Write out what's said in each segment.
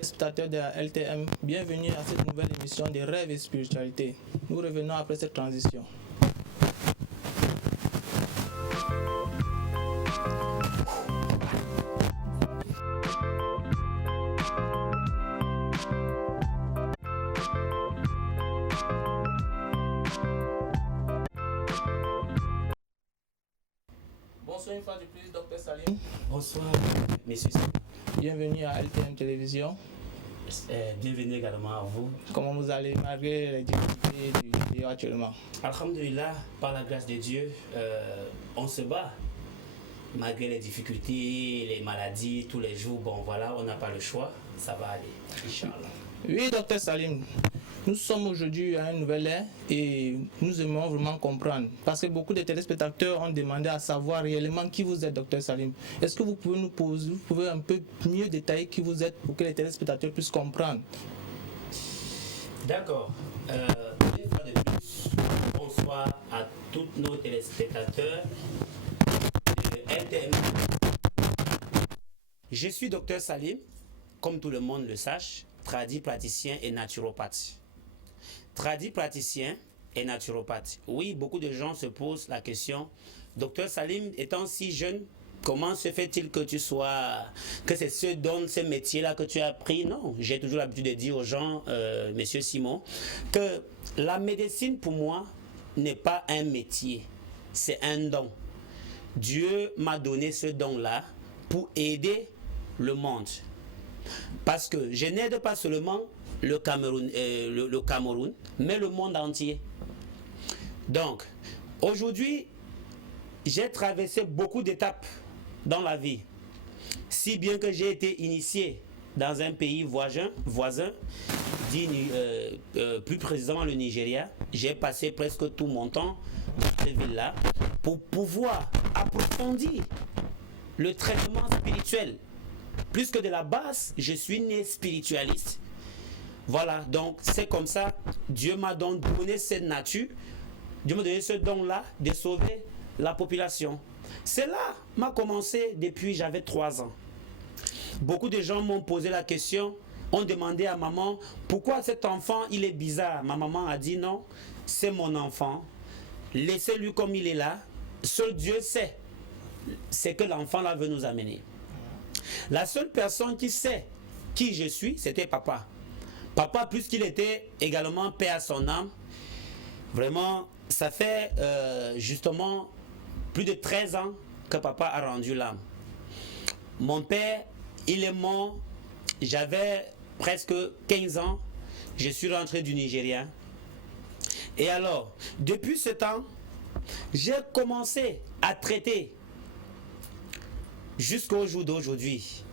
Spectateurs de la LTM, bienvenue à cette nouvelle émission de Rêves et Spiritualité. Nous revenons après cette transition. Bonsoir une fois de plus, Dr Salim. Bonsoir, messieurs. Bienvenue à LTM Télévision. Bienvenue également à vous. Comment vous allez malgré les difficultés du vidéo actuellement? Alhamdulillah, par la grâce de Dieu, on se bat. Malgré les difficultés, les maladies, tous les jours, bon voilà, on n'a pas le choix, ça va aller, Inch'Allah. Oui, Dr Salim, nous sommes aujourd'hui à une nouvelle ère et nous aimons vraiment comprendre. Parce que beaucoup de téléspectateurs ont demandé à savoir réellement qui vous êtes, Dr Salim. Est-ce que vous pouvez un peu mieux détailler qui vous êtes pour que les téléspectateurs puissent comprendre? D'accord. Une fois de plus, bonsoir à tous nos téléspectateurs de LTM. Je suis Dr Salim, comme tout le monde le sache, tradit praticien et naturopathe. Tradit praticien et naturopathe. Oui, beaucoup de gens se posent la question, Dr Salim, étant si jeune, comment se fait-il que tu sois, que c'est ce métier-là que tu as appris? Non, j'ai toujours l'habitude de dire aux gens, Monsieur Simon, que la médecine pour moi n'est pas un métier, c'est un don. Dieu m'a donné ce don-là pour aider le monde. Parce que je n'aide pas seulement le Cameroun, mais le monde entier. Donc, aujourd'hui, j'ai traversé beaucoup d'étapes dans la vie. Si bien que j'ai été initié dans un pays voisin dit plus précisément le Nigeria. J'ai passé presque tout mon temps dans cette ville-là pour pouvoir approfondir le traitement spirituel. Plus que de la base, je suis né spiritualiste. Voilà, donc c'est comme ça, Dieu m'a donc donné cette nature, Dieu m'a donné ce don-là de sauver la population. Cela m'a commencé depuis j'avais 3 ans. Beaucoup de gens m'ont posé la question, ont demandé à maman, pourquoi cet enfant il est bizarre? Ma maman a dit non, c'est mon enfant, laissez-lui comme il est là, seul Dieu sait ce que l'enfant là veut nous amener. La seule personne qui sait qui je suis, c'était papa. Papa, puisqu'il était également paix à son âme, vraiment, ça fait justement plus de 13 ans que papa a rendu l'âme. Mon père, il est mort, j'avais presque 15 ans, je suis rentré du Nigeria. Et alors, depuis ce temps, j'ai commencé à traiter jusqu'au jour d'aujourd'hui,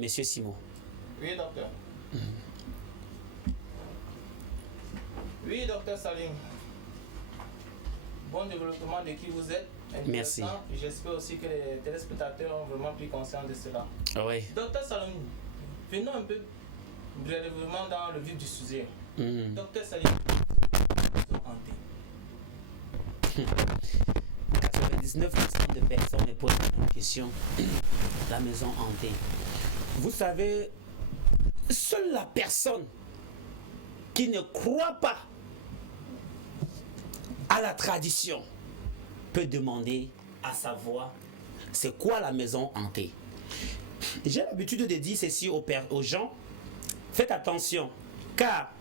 Monsieur Simon. Oui, docteur. Oui, docteur Salim. Bon développement de qui vous êtes. Merci. J'espère aussi que les téléspectateurs ont vraiment pris conscience de cela. Oui. Docteur Salim, venons un peu brièvement dans le vif du sujet. Docteur Salim, hanté. 99% de personnes me posent la question, la maison hantée. Vous savez, seule la personne qui ne croit pas à la tradition peut demander à savoir c'est quoi la maison hantée. J'ai l'habitude de dire ceci aux gens, faites attention, car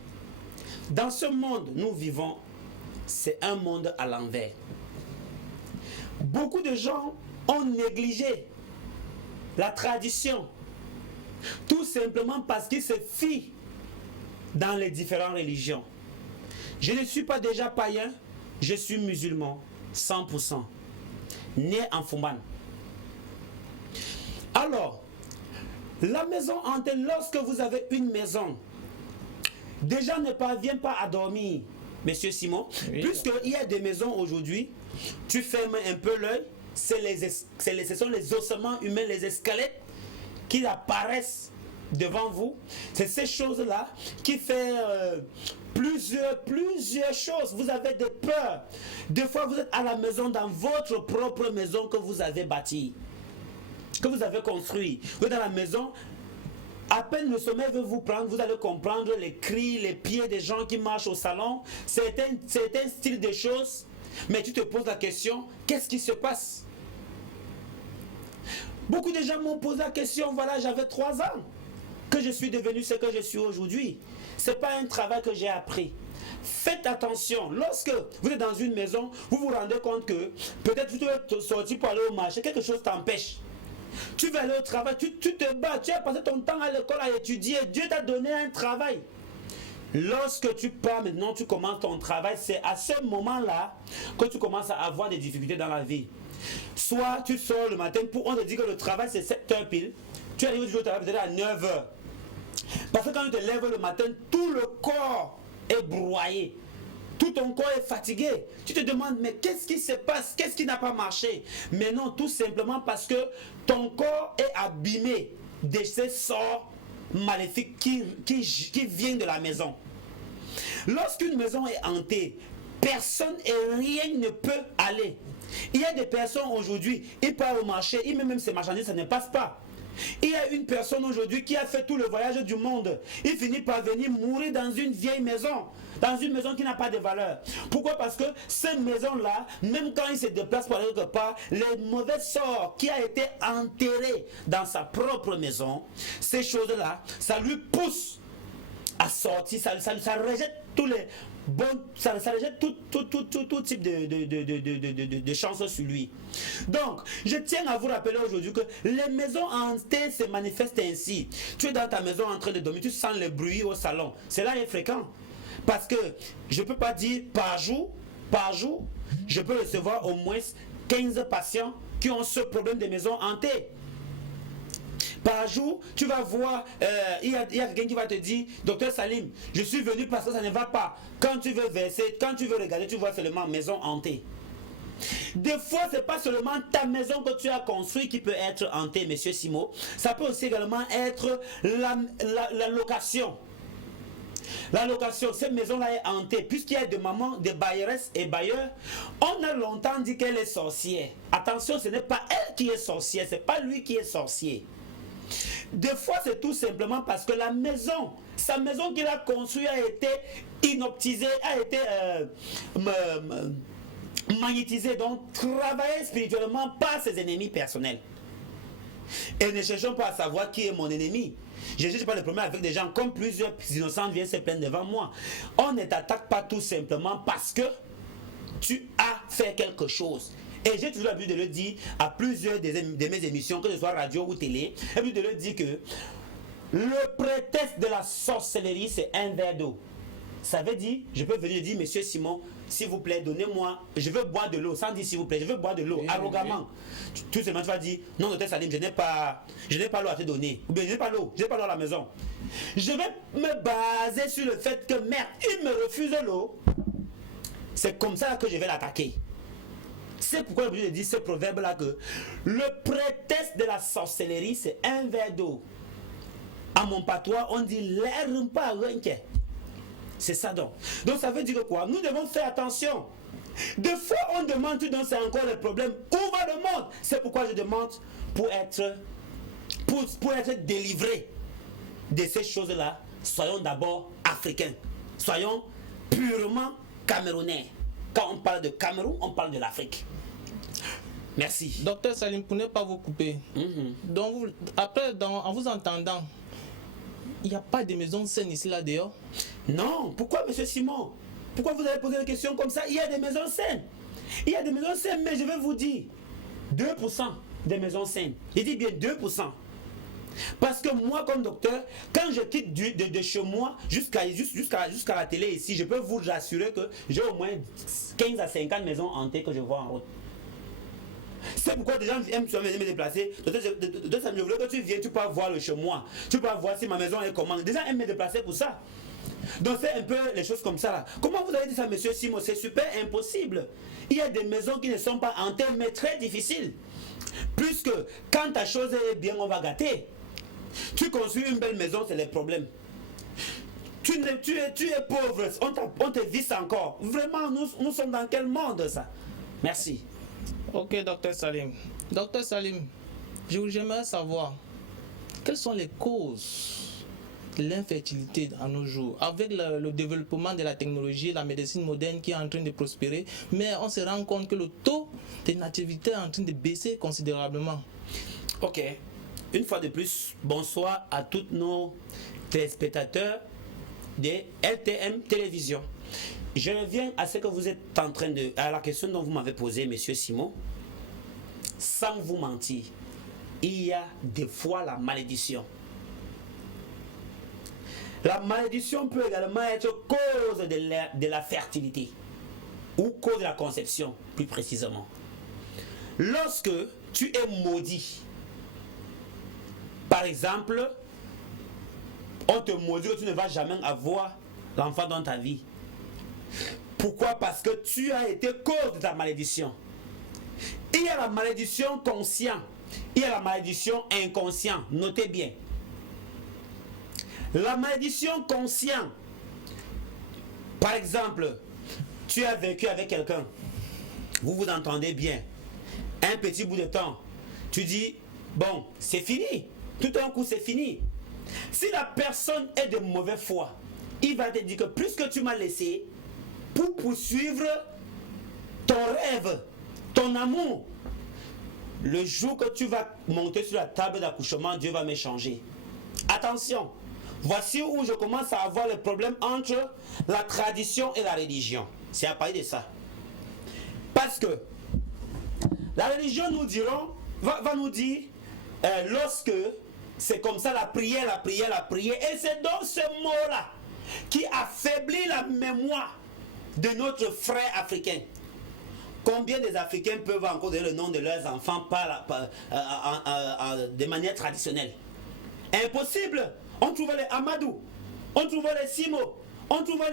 dans ce monde nous vivons, c'est un monde à l'envers. Beaucoup de gens ont négligé la tradition, tout simplement parce qu'ils se fient dans les différentes religions. Je ne suis pas déjà païen, je suis musulman, 100%, né en Fumban. Alors, la maison hantée, lorsque vous avez une maison, déjà ne parvient pas à dormir, Monsieur Simon, oui. Puisqu'il y a des maisons aujourd'hui, tu fermes un peu l'œil, ce sont les ossements humains, les squelettes qui apparaissent devant vous. C'est ces choses-là qui font plusieurs choses. Vous avez des peurs. Des fois, vous êtes à la maison, dans votre propre maison que vous avez bâtie, que vous avez construite. Vous êtes dans la maison, À peine le sommeil veut vous prendre, vous allez comprendre les cris, les pieds des gens qui marchent au salon. C'est un style de choses. Mais tu te poses la question, qu'est-ce qui se passe? Beaucoup de gens m'ont posé la question, voilà, j'avais 3 ans que je suis devenu ce que je suis aujourd'hui. Ce n'est pas un travail que j'ai appris. Faites attention, lorsque vous êtes dans une maison, vous vous rendez compte que peut-être vous devez sortir pour aller au marché, quelque chose t'empêche. Tu vas aller au travail, tu te bats, tu as passé ton temps à l'école à étudier, Dieu t'a donné un travail. Lorsque tu pars maintenant, tu commences ton travail, c'est à ce moment-là que tu commences à avoir des difficultés dans la vie. Soit tu sors le matin, on te dit que le travail c'est 7h pile, tu arrives au travail peut-être à 9h. Parce que quand tu te lèves le matin, tout le corps est broyé. Tout ton corps est fatigué. Tu te demandes, mais qu'est-ce qui se passe? Qu'est-ce qui n'a pas marché? Mais non, tout simplement parce que ton corps est abîmé de ces sorts maléfiques qui viennent de la maison. Lorsqu'une maison est hantée, personne et rien ne peut aller. Il y a des personnes aujourd'hui, ils partent au marché, ils mettent même ces marchandises, ça ne passe pas. Il y a une personne aujourd'hui qui a fait tout le voyage du monde. Il finit par venir mourir dans une vieille maison. Dans une maison qui n'a pas de valeur. Pourquoi? Parce que cette maison-là, même quand il se déplace par quelque part, les mauvais sorts qui a été enterré dans sa propre maison, ces choses-là, ça lui pousse à sortir, ça rejette tous les bons, ça rejette tout type de chances sur lui. Donc, je tiens à vous rappeler aujourd'hui que les maisons hantées se manifestent ainsi. Tu es dans ta maison en train de dormir, tu sens le bruit au salon. Cela est fréquent. Parce que je ne peux pas dire par jour, je peux recevoir au moins 15 patients qui ont ce problème de maison hantée. Par jour, tu vas voir, il y a quelqu'un qui va te dire, docteur Salim, je suis venu parce que ça ne va pas. Quand tu veux verser, quand tu veux regarder, tu vois seulement maison hantée. Des fois, ce n'est pas seulement ta maison que tu as construite qui peut être hantée, monsieur Simo. Ça peut aussi également être la location. La location, cette maison-là est hantée. Puisqu'il y a des mamans, des bailleresses et bailleurs, on a longtemps dit qu'elle est sorcière. Attention, ce n'est pas elle qui est sorcière, ce n'est pas lui qui est sorcier. Des fois, c'est tout simplement parce que la maison, sa maison qu'il a construite a été inoptisée, a été magnétisée, donc travaillée spirituellement par ses ennemis personnels. Et ne cherchons pas à savoir qui est mon ennemi. Je ne cherche pas le problème avec des gens comme plusieurs innocents viennent se plaindre devant moi. On ne t'attaque pas tout simplement parce que tu as fait quelque chose. Et j'ai toujours l'habitude de le dire à plusieurs de mes émissions, que ce soit radio ou télé, et puis de le dire que le prétexte de la sorcellerie, c'est un verre d'eau. Ça veut dire, je peux venir dire, monsieur Simon, s'il vous plaît, donnez-moi, je veux boire de l'eau, sans dire s'il vous plaît, je veux boire de l'eau, arrogamment. Tout simplement, tu vas dire, non, docteur Salim, je n'ai pas l'eau à te donner, ou bien je n'ai pas l'eau à la maison. Je vais me baser sur le fait que, merde, il me refuse l'eau. C'est comme ça que je vais l'attaquer. C'est pourquoi je dis ce proverbe-là que le prétexte de la sorcellerie, c'est un verre d'eau. À mon patois, on dit l'air pas rien. C'est ça donc. Donc ça veut dire que quoi? Nous devons faire attention. Des fois, on demande, donc c'est encore le problème. Où va le monde? C'est pourquoi je demande pour être délivré de ces choses-là. Soyons d'abord africains. Soyons purement camerounais. Quand on parle de Cameroun, on parle de l'Afrique. Merci. Docteur Salim, pour ne pas vous couper, donc après, en vous entendant, il n'y a pas de maison saine ici là dehors? Non. Pourquoi, monsieur Simon? Pourquoi vous avez posé une question comme ça? Il y a des maisons saines. Il y a des maisons saines, mais je vais vous dire, 2% des maisons saines. Je dis bien 2%. Parce que moi, comme docteur, quand je quitte de chez moi jusqu'à la télé ici, je peux vous assurer que j'ai au moins 15 à 50 maisons hantées que je vois en route. C'est pourquoi des gens aiment me déplacer. Je voulais que tu viennes, tu peux voir le chez moi. Tu peux voir si ma maison est comment. Des gens aiment me déplacer pour ça. Donc c'est un peu les choses comme ça là. Comment vous avez dit ça, monsieur Simon? C'est super impossible. Il y a des maisons qui ne sont pas hantées, mais très difficiles. Puisque quand ta chose est bien, on va gâter. Tu construis une belle maison, c'est le problème. Tu es pauvre, on te visse encore. Vraiment, nous sommes dans quel monde ça? Merci. Ok, docteur Salim. Docteur Salim, j'aimerais savoir, quelles sont les causes de l'infertilité à nos jours? Avec le développement de la technologie, la médecine moderne qui est en train de prospérer, mais on se rend compte que le taux de nativité est en train de baisser considérablement. Ok. Une fois de plus, bonsoir à tous nos téléspectateurs de LTM Télévision. Je reviens à ce que vous êtes en train de... à la question dont vous m'avez posée, Monsieur Simon. Sans vous mentir, il y a des fois la malédiction. La malédiction peut également être cause de la fertilité ou cause de la conception, plus précisément. Lorsque tu es maudit, par exemple, on te maudit que tu ne vas jamais avoir l'enfant dans ta vie. Pourquoi? Parce que tu as été cause de ta malédiction. Il y a la malédiction consciente, il y a la malédiction inconsciente. Notez bien. La malédiction consciente, par exemple, tu as vécu avec quelqu'un, vous vous entendez bien, un petit bout de temps, tu dis, bon, c'est fini, tout d'un coup c'est fini. Si la personne est de mauvaise foi, il va te dire que plus que tu m'as laissé pour poursuivre ton rêve, ton amour, le jour que tu vas monter sur la table d'accouchement, Dieu va me changer. Attention, voici où je commence à avoir le problème entre la tradition et la religion. C'est à parler de ça. Parce que la religion nous va nous dire, lorsque c'est comme ça, la prière, et c'est donc ce mot-là qui affaiblit la mémoire de notre frère africain. Combien des Africains peuvent encore donner le nom de leurs enfants de manière traditionnelle? Impossible. On trouvait les Amadou, on trouvait les Simo, on trouvait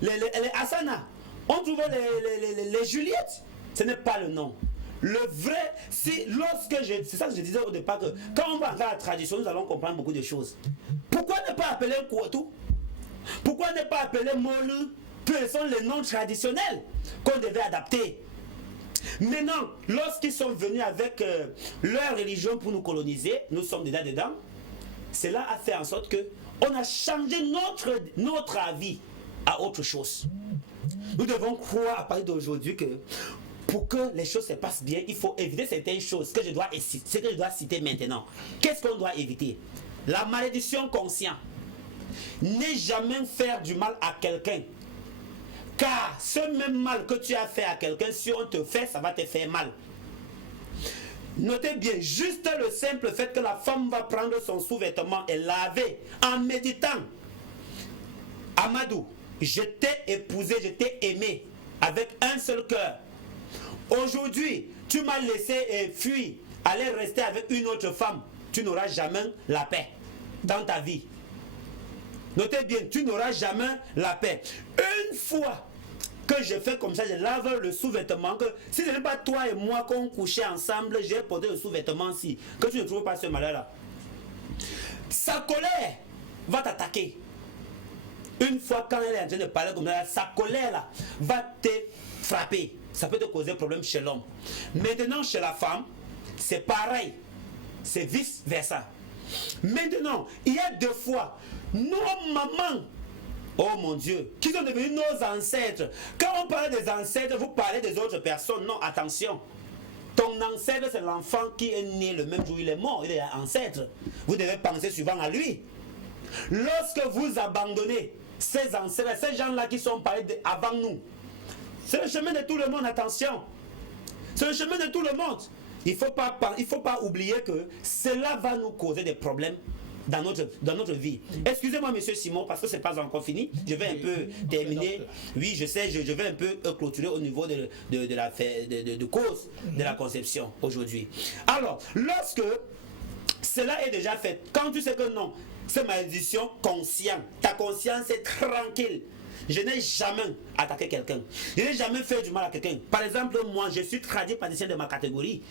les Asana, on trouvait les Juliette. Ce n'est pas le nom. Le vrai, c'est ça que je disais au départ, que quand on va entrer à la tradition, nous allons comprendre beaucoup de choses. Pourquoi ne pas appeler Kouatou? Pourquoi ne pas appeler Molu? Ce sont les noms traditionnels qu'on devait adapter. Maintenant, lorsqu'ils sont venus avec leur religion pour nous coloniser, nous sommes déjà dedans. Cela a fait en sorte que on a changé notre avis à autre chose. Nous devons croire à partir d'aujourd'hui que pour que les choses se passent bien, il faut éviter certaines choses que je dois citer maintenant. Qu'est-ce qu'on doit éviter? La malédiction consciente. Ne jamais faire du mal à quelqu'un. Car ce même mal que tu as fait à quelqu'un, si on te fait, ça va te faire mal. Notez bien, juste le simple fait que la femme va prendre son sous-vêtement et laver en méditant. Amadou, je t'ai épousé, je t'ai aimé avec un seul cœur. Aujourd'hui, tu m'as laissé et fui, aller rester avec une autre femme. Tu n'auras jamais la paix dans ta vie. Notez bien, tu n'auras jamais la paix. Une fois que je fais comme ça, je lave le sous-vêtement, que si ce n'est pas toi et moi qu'on couchait ensemble, j'ai porté le sous-vêtement-ci, que tu ne trouves pas ce malheur-là. Sa colère va t'attaquer. Une fois quand elle est en train de parler comme ça, sa colère là, va te frapper. Ça peut te causer problème chez l'homme. Maintenant, chez la femme, c'est pareil. C'est vice-versa. Maintenant, il y a deux fois, nos mamans, oh mon Dieu, qui sont devenus nos ancêtres. Quand on parle des ancêtres, vous parlez des autres personnes. Non, attention. Ton ancêtre, c'est l'enfant qui est né le même jour où il est mort. Il est ancêtre. Vous devez penser souvent à lui. Lorsque vous abandonnez ces ancêtres, ces gens-là qui sont parlés avant nous, c'est le chemin de tout le monde, attention. C'est le chemin de tout le monde. Il ne faut pas oublier que cela va nous causer des problèmes dans notre vie. Excusez-moi, monsieur Simon, parce que ce n'est pas encore fini. Je vais un peu terminer. Oui, je sais, je vais un peu clôturer au niveau de cause de la conception aujourd'hui. Alors, lorsque cela est déjà fait, quand tu sais que non, c'est malédiction consciente, ta conscience est tranquille. Je n'ai jamais attaqué quelqu'un. Je n'ai jamais fait du mal à quelqu'un. Par exemple, moi, je suis praticien de ma catégorie.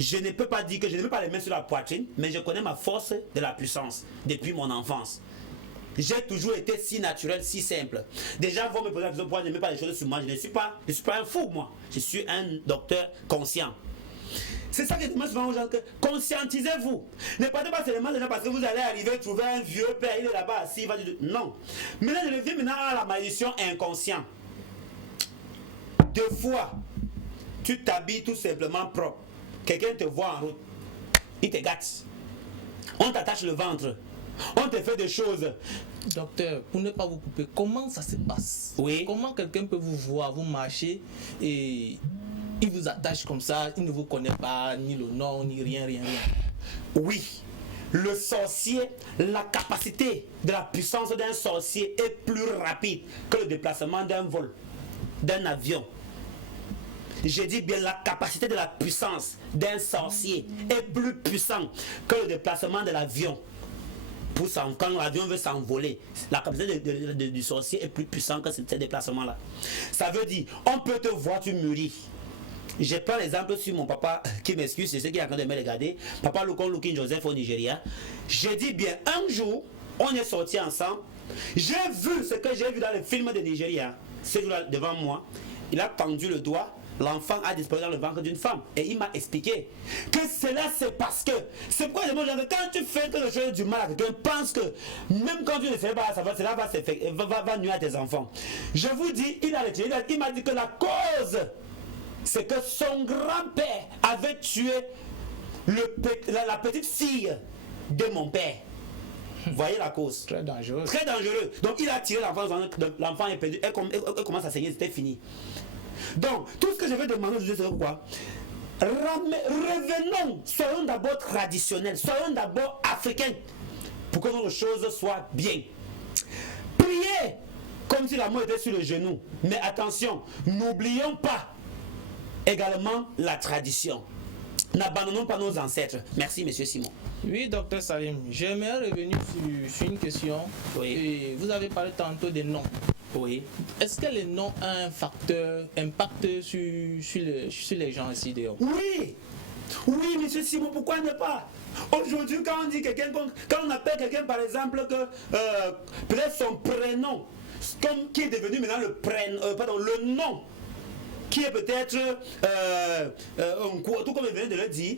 Je ne peux pas dire que je ne mets pas les mains sur la poitrine, mais je connais ma force de la puissance depuis mon enfance. J'ai toujours été si naturel, si simple. Déjà, vous me posez la question pourquoi je ne mets pas les choses sur moi. Je ne suis pas un fou, moi. Je suis un docteur conscient. C'est ça que je demande souvent aux gens, que conscientisez-vous. Ne partez pas seulement déjà parce que vous allez arriver, trouver un vieux père, il est là-bas assis, il va dire non. Maintenant, je reviens maintenant à la malédiction inconsciente. Deux fois, tu t'habilles tout simplement propre. Quelqu'un te voit en route, il te gâte. On t'attache le ventre. On te fait des choses. Docteur, pour ne pas vous couper, comment ça se passe? Oui. Comment quelqu'un peut vous voir, vous marcher et il vous attache comme ça, il ne vous connaît pas, ni le nom, ni rien. Oui. Le sorcier, la capacité de la puissance d'un sorcier est plus rapide que le déplacement d'un vol, d'un avion. Je dis bien, la capacité de la puissance d'un sorcier est plus puissante que le déplacement de l'avion. Quand l'avion veut s'envoler, la capacité du sorcier est plus puissante que ce déplacement-là. Ça veut dire, on peut te voir, tu mûris. Je prends l'exemple sur mon papa, qui m'excuse, c'est ceux qui sont en train de me regarder. Papa Lukin Joseph au Nigeria. J'ai dit bien, un jour, on est sortis ensemble. J'ai vu ce que j'ai vu dans le film de Nigeria. Celui-là devant moi. Il a tendu le doigt. L'enfant a disparu dans le ventre d'une femme. Et il m'a expliqué que cela, c'est parce que... C'est pourquoi je me dis que quand tu fais quelque chose du mal à quelqu'un, pense que même quand tu ne sais pas, cela va nuire à tes enfants. Je vous dis, il m'a dit que la cause, c'est que son grand-père avait tué la petite fille de mon père. Voyez la cause. Très dangereux. Très dangereux. Donc il a tiré l'enfant est perdu. Elle commence à saigner, c'était fini. Donc, tout ce que je vais demander aujourd'hui, c'est quoi? Revenons, soyons d'abord traditionnels, soyons d'abord africains, pour que nos choses soient bien. Priez comme si la main était sur le genou. Mais attention, n'oublions pas également la tradition. N'abandonnons pas nos ancêtres. Merci, monsieur Simon. Oui, docteur Salim, j'aimerais revenir sur une question. Oui. Et vous avez parlé tantôt des noms. Oui. Est-ce que les noms ont un facteur, impact sur les gens ici dehors? Oui. Oui, monsieur Simon, pourquoi ne pas? Aujourd'hui, quand on dit quelqu'un, quand on appelle quelqu'un par exemple que peut-être son prénom, qui est devenu maintenant le nom, qui est peut-être tout comme je venais de le dire,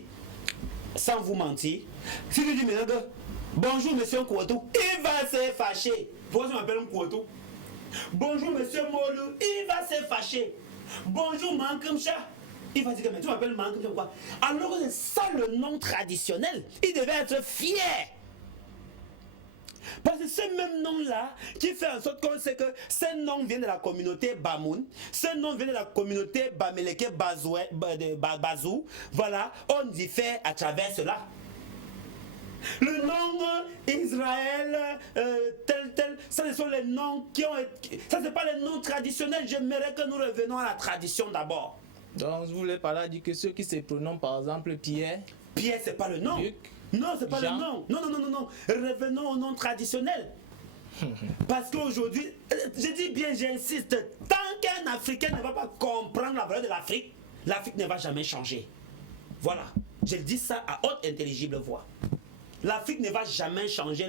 sans vous mentir, si tu dis maintenant que bonjour monsieur Nkouatou, il va se fâcher. Pourquoi tu m'appelles Nkouatou? Bonjour monsieur Molou, il va se fâcher. Bonjour Mankamcha, il va dire que mais tu m'appelles Mankamcha quoi? Alors que c'est ça le nom traditionnel, il devait être fier. Parce que ce même nom-là, qui fait en sorte qu'on sait que ce nom vient de la communauté Bamoun, ce nom vient de la communauté Bameleke Bazou, voilà, on diffère à travers cela. Le nom Israël, tel, ça ce sont les noms qui ont été... Ça c'est pas les noms traditionnels, j'aimerais que nous revenions à la tradition d'abord. Donc vous voulez par là dire que ceux qui se prononcent par exemple Pierre... Pierre c'est pas le nom. Luc, non, c'est pas Jean. le nom. Non. Revenons au nom traditionnel. Parce qu'aujourd'hui, je dis bien, j'insiste, tant qu'un Africain ne va pas comprendre la valeur de l'Afrique, l'Afrique ne va jamais changer. Voilà. Je dis ça à haute intelligible voix. L'Afrique ne va jamais changer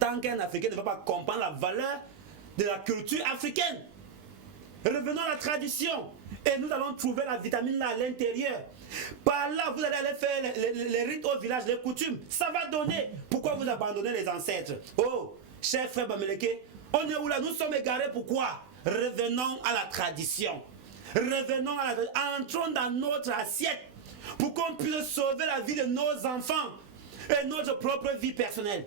tant qu'un Africain ne va pas comprendre la valeur de la culture africaine. Revenons à la tradition. Et nous allons trouver la vitamine là à l'intérieur. Par là, vous allez aller faire les rites au village, les coutumes. Ça va donner. Pourquoi vous abandonnez les ancêtres? Oh, cher frère Bameleke, on est où là? Nous sommes égarés. Pourquoi? Revenons à la tradition. Revenons à la... Entrons dans notre assiette pour qu'on puisse sauver la vie de nos enfants et notre propre vie personnelle.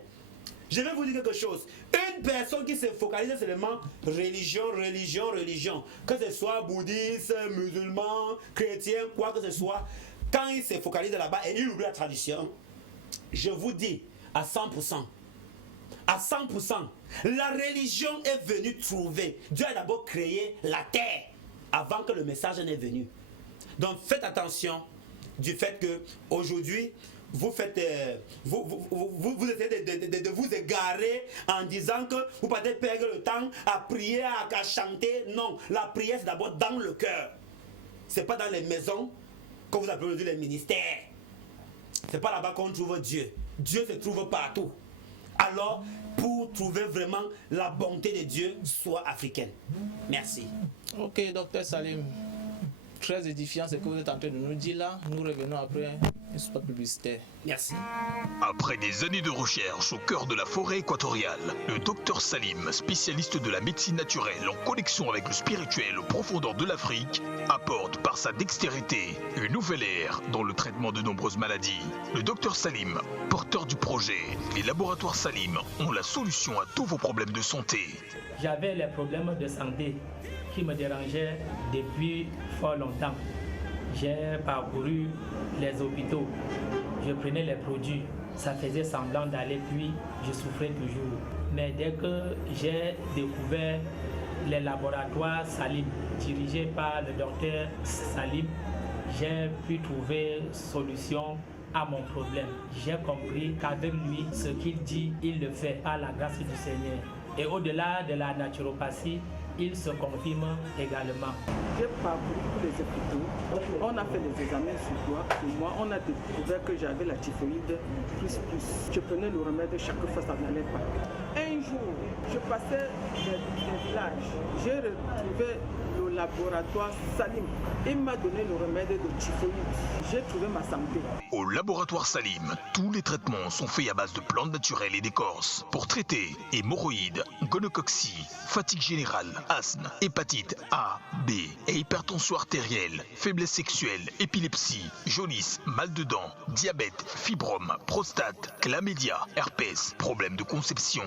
Je vais vous dire quelque chose. Une personne qui se focalise seulement religion, que ce soit bouddhiste, musulman, chrétien, quoi que ce soit, quand il se focalise là-bas et il oublie la tradition, je vous dis à 100%, la religion est venue trouver. Dieu a d'abord créé la terre avant que le message n'est venu. Donc faites attention du fait que aujourd'hui vous faites, vous essayez de vous égarer en disant que vous partez perdre le temps à prier, à chanter. Non, la prière c'est d'abord dans le cœur. C'est pas dans les maisons que vous appelez aujourd'hui les ministères. C'est pas là-bas qu'on trouve Dieu. Dieu se trouve partout. Alors, pour trouver vraiment la bonté de Dieu, sois africaine. Merci. Ok, docteur Salim. très édifiant ce que vous êtes en train de nous dire là. Nous revenons après un spot publicitaire. Merci. Après des années de recherche au cœur de la forêt équatoriale, le docteur Salim, spécialiste de la médecine naturelle en connexion avec le spirituel aux profondeurs de l'Afrique, apporte par sa dextérité une nouvelle ère dans le traitement de nombreuses maladies. Le docteur Salim, porteur du projet, les laboratoires Salim ont la solution à tous vos problèmes de santé. J'avais les problèmes de santé qui me dérangeaient depuis fort longtemps. J'ai parcouru les hôpitaux, je prenais les produits, ça faisait semblant d'aller, puis je souffrais toujours. Mais dès que j'ai découvert les laboratoires Salim, dirigés par le docteur Salim, j'ai pu trouver solution à mon problème. J'ai compris qu'avec lui, ce qu'il dit, il le fait par la grâce du Seigneur. Et au-delà de la naturopathie, il se confirme également. J'ai parcouru tous les hôpitaux. On a fait des examens sur moi. On a découvert que j'avais la typhoïde plus. Je prenais le remède chaque fois, ça n'allait pas. Un jour, je passais des villages. J'ai retrouvé le laboratoire Salim. Il m'a donné le remède de typhoïde. J'ai trouvé ma santé. Au laboratoire Salim, tous les traitements sont faits à base de plantes naturelles et d'écorces pour traiter hémorroïdes, gonocoxie, fatigue générale, asthme, hépatite A, B et hypertension artérielle, faiblesse sexuelle, épilepsie, jaunisse, mal de dents, diabète, fibrome, prostate, chlamydia, herpès, problème de conception.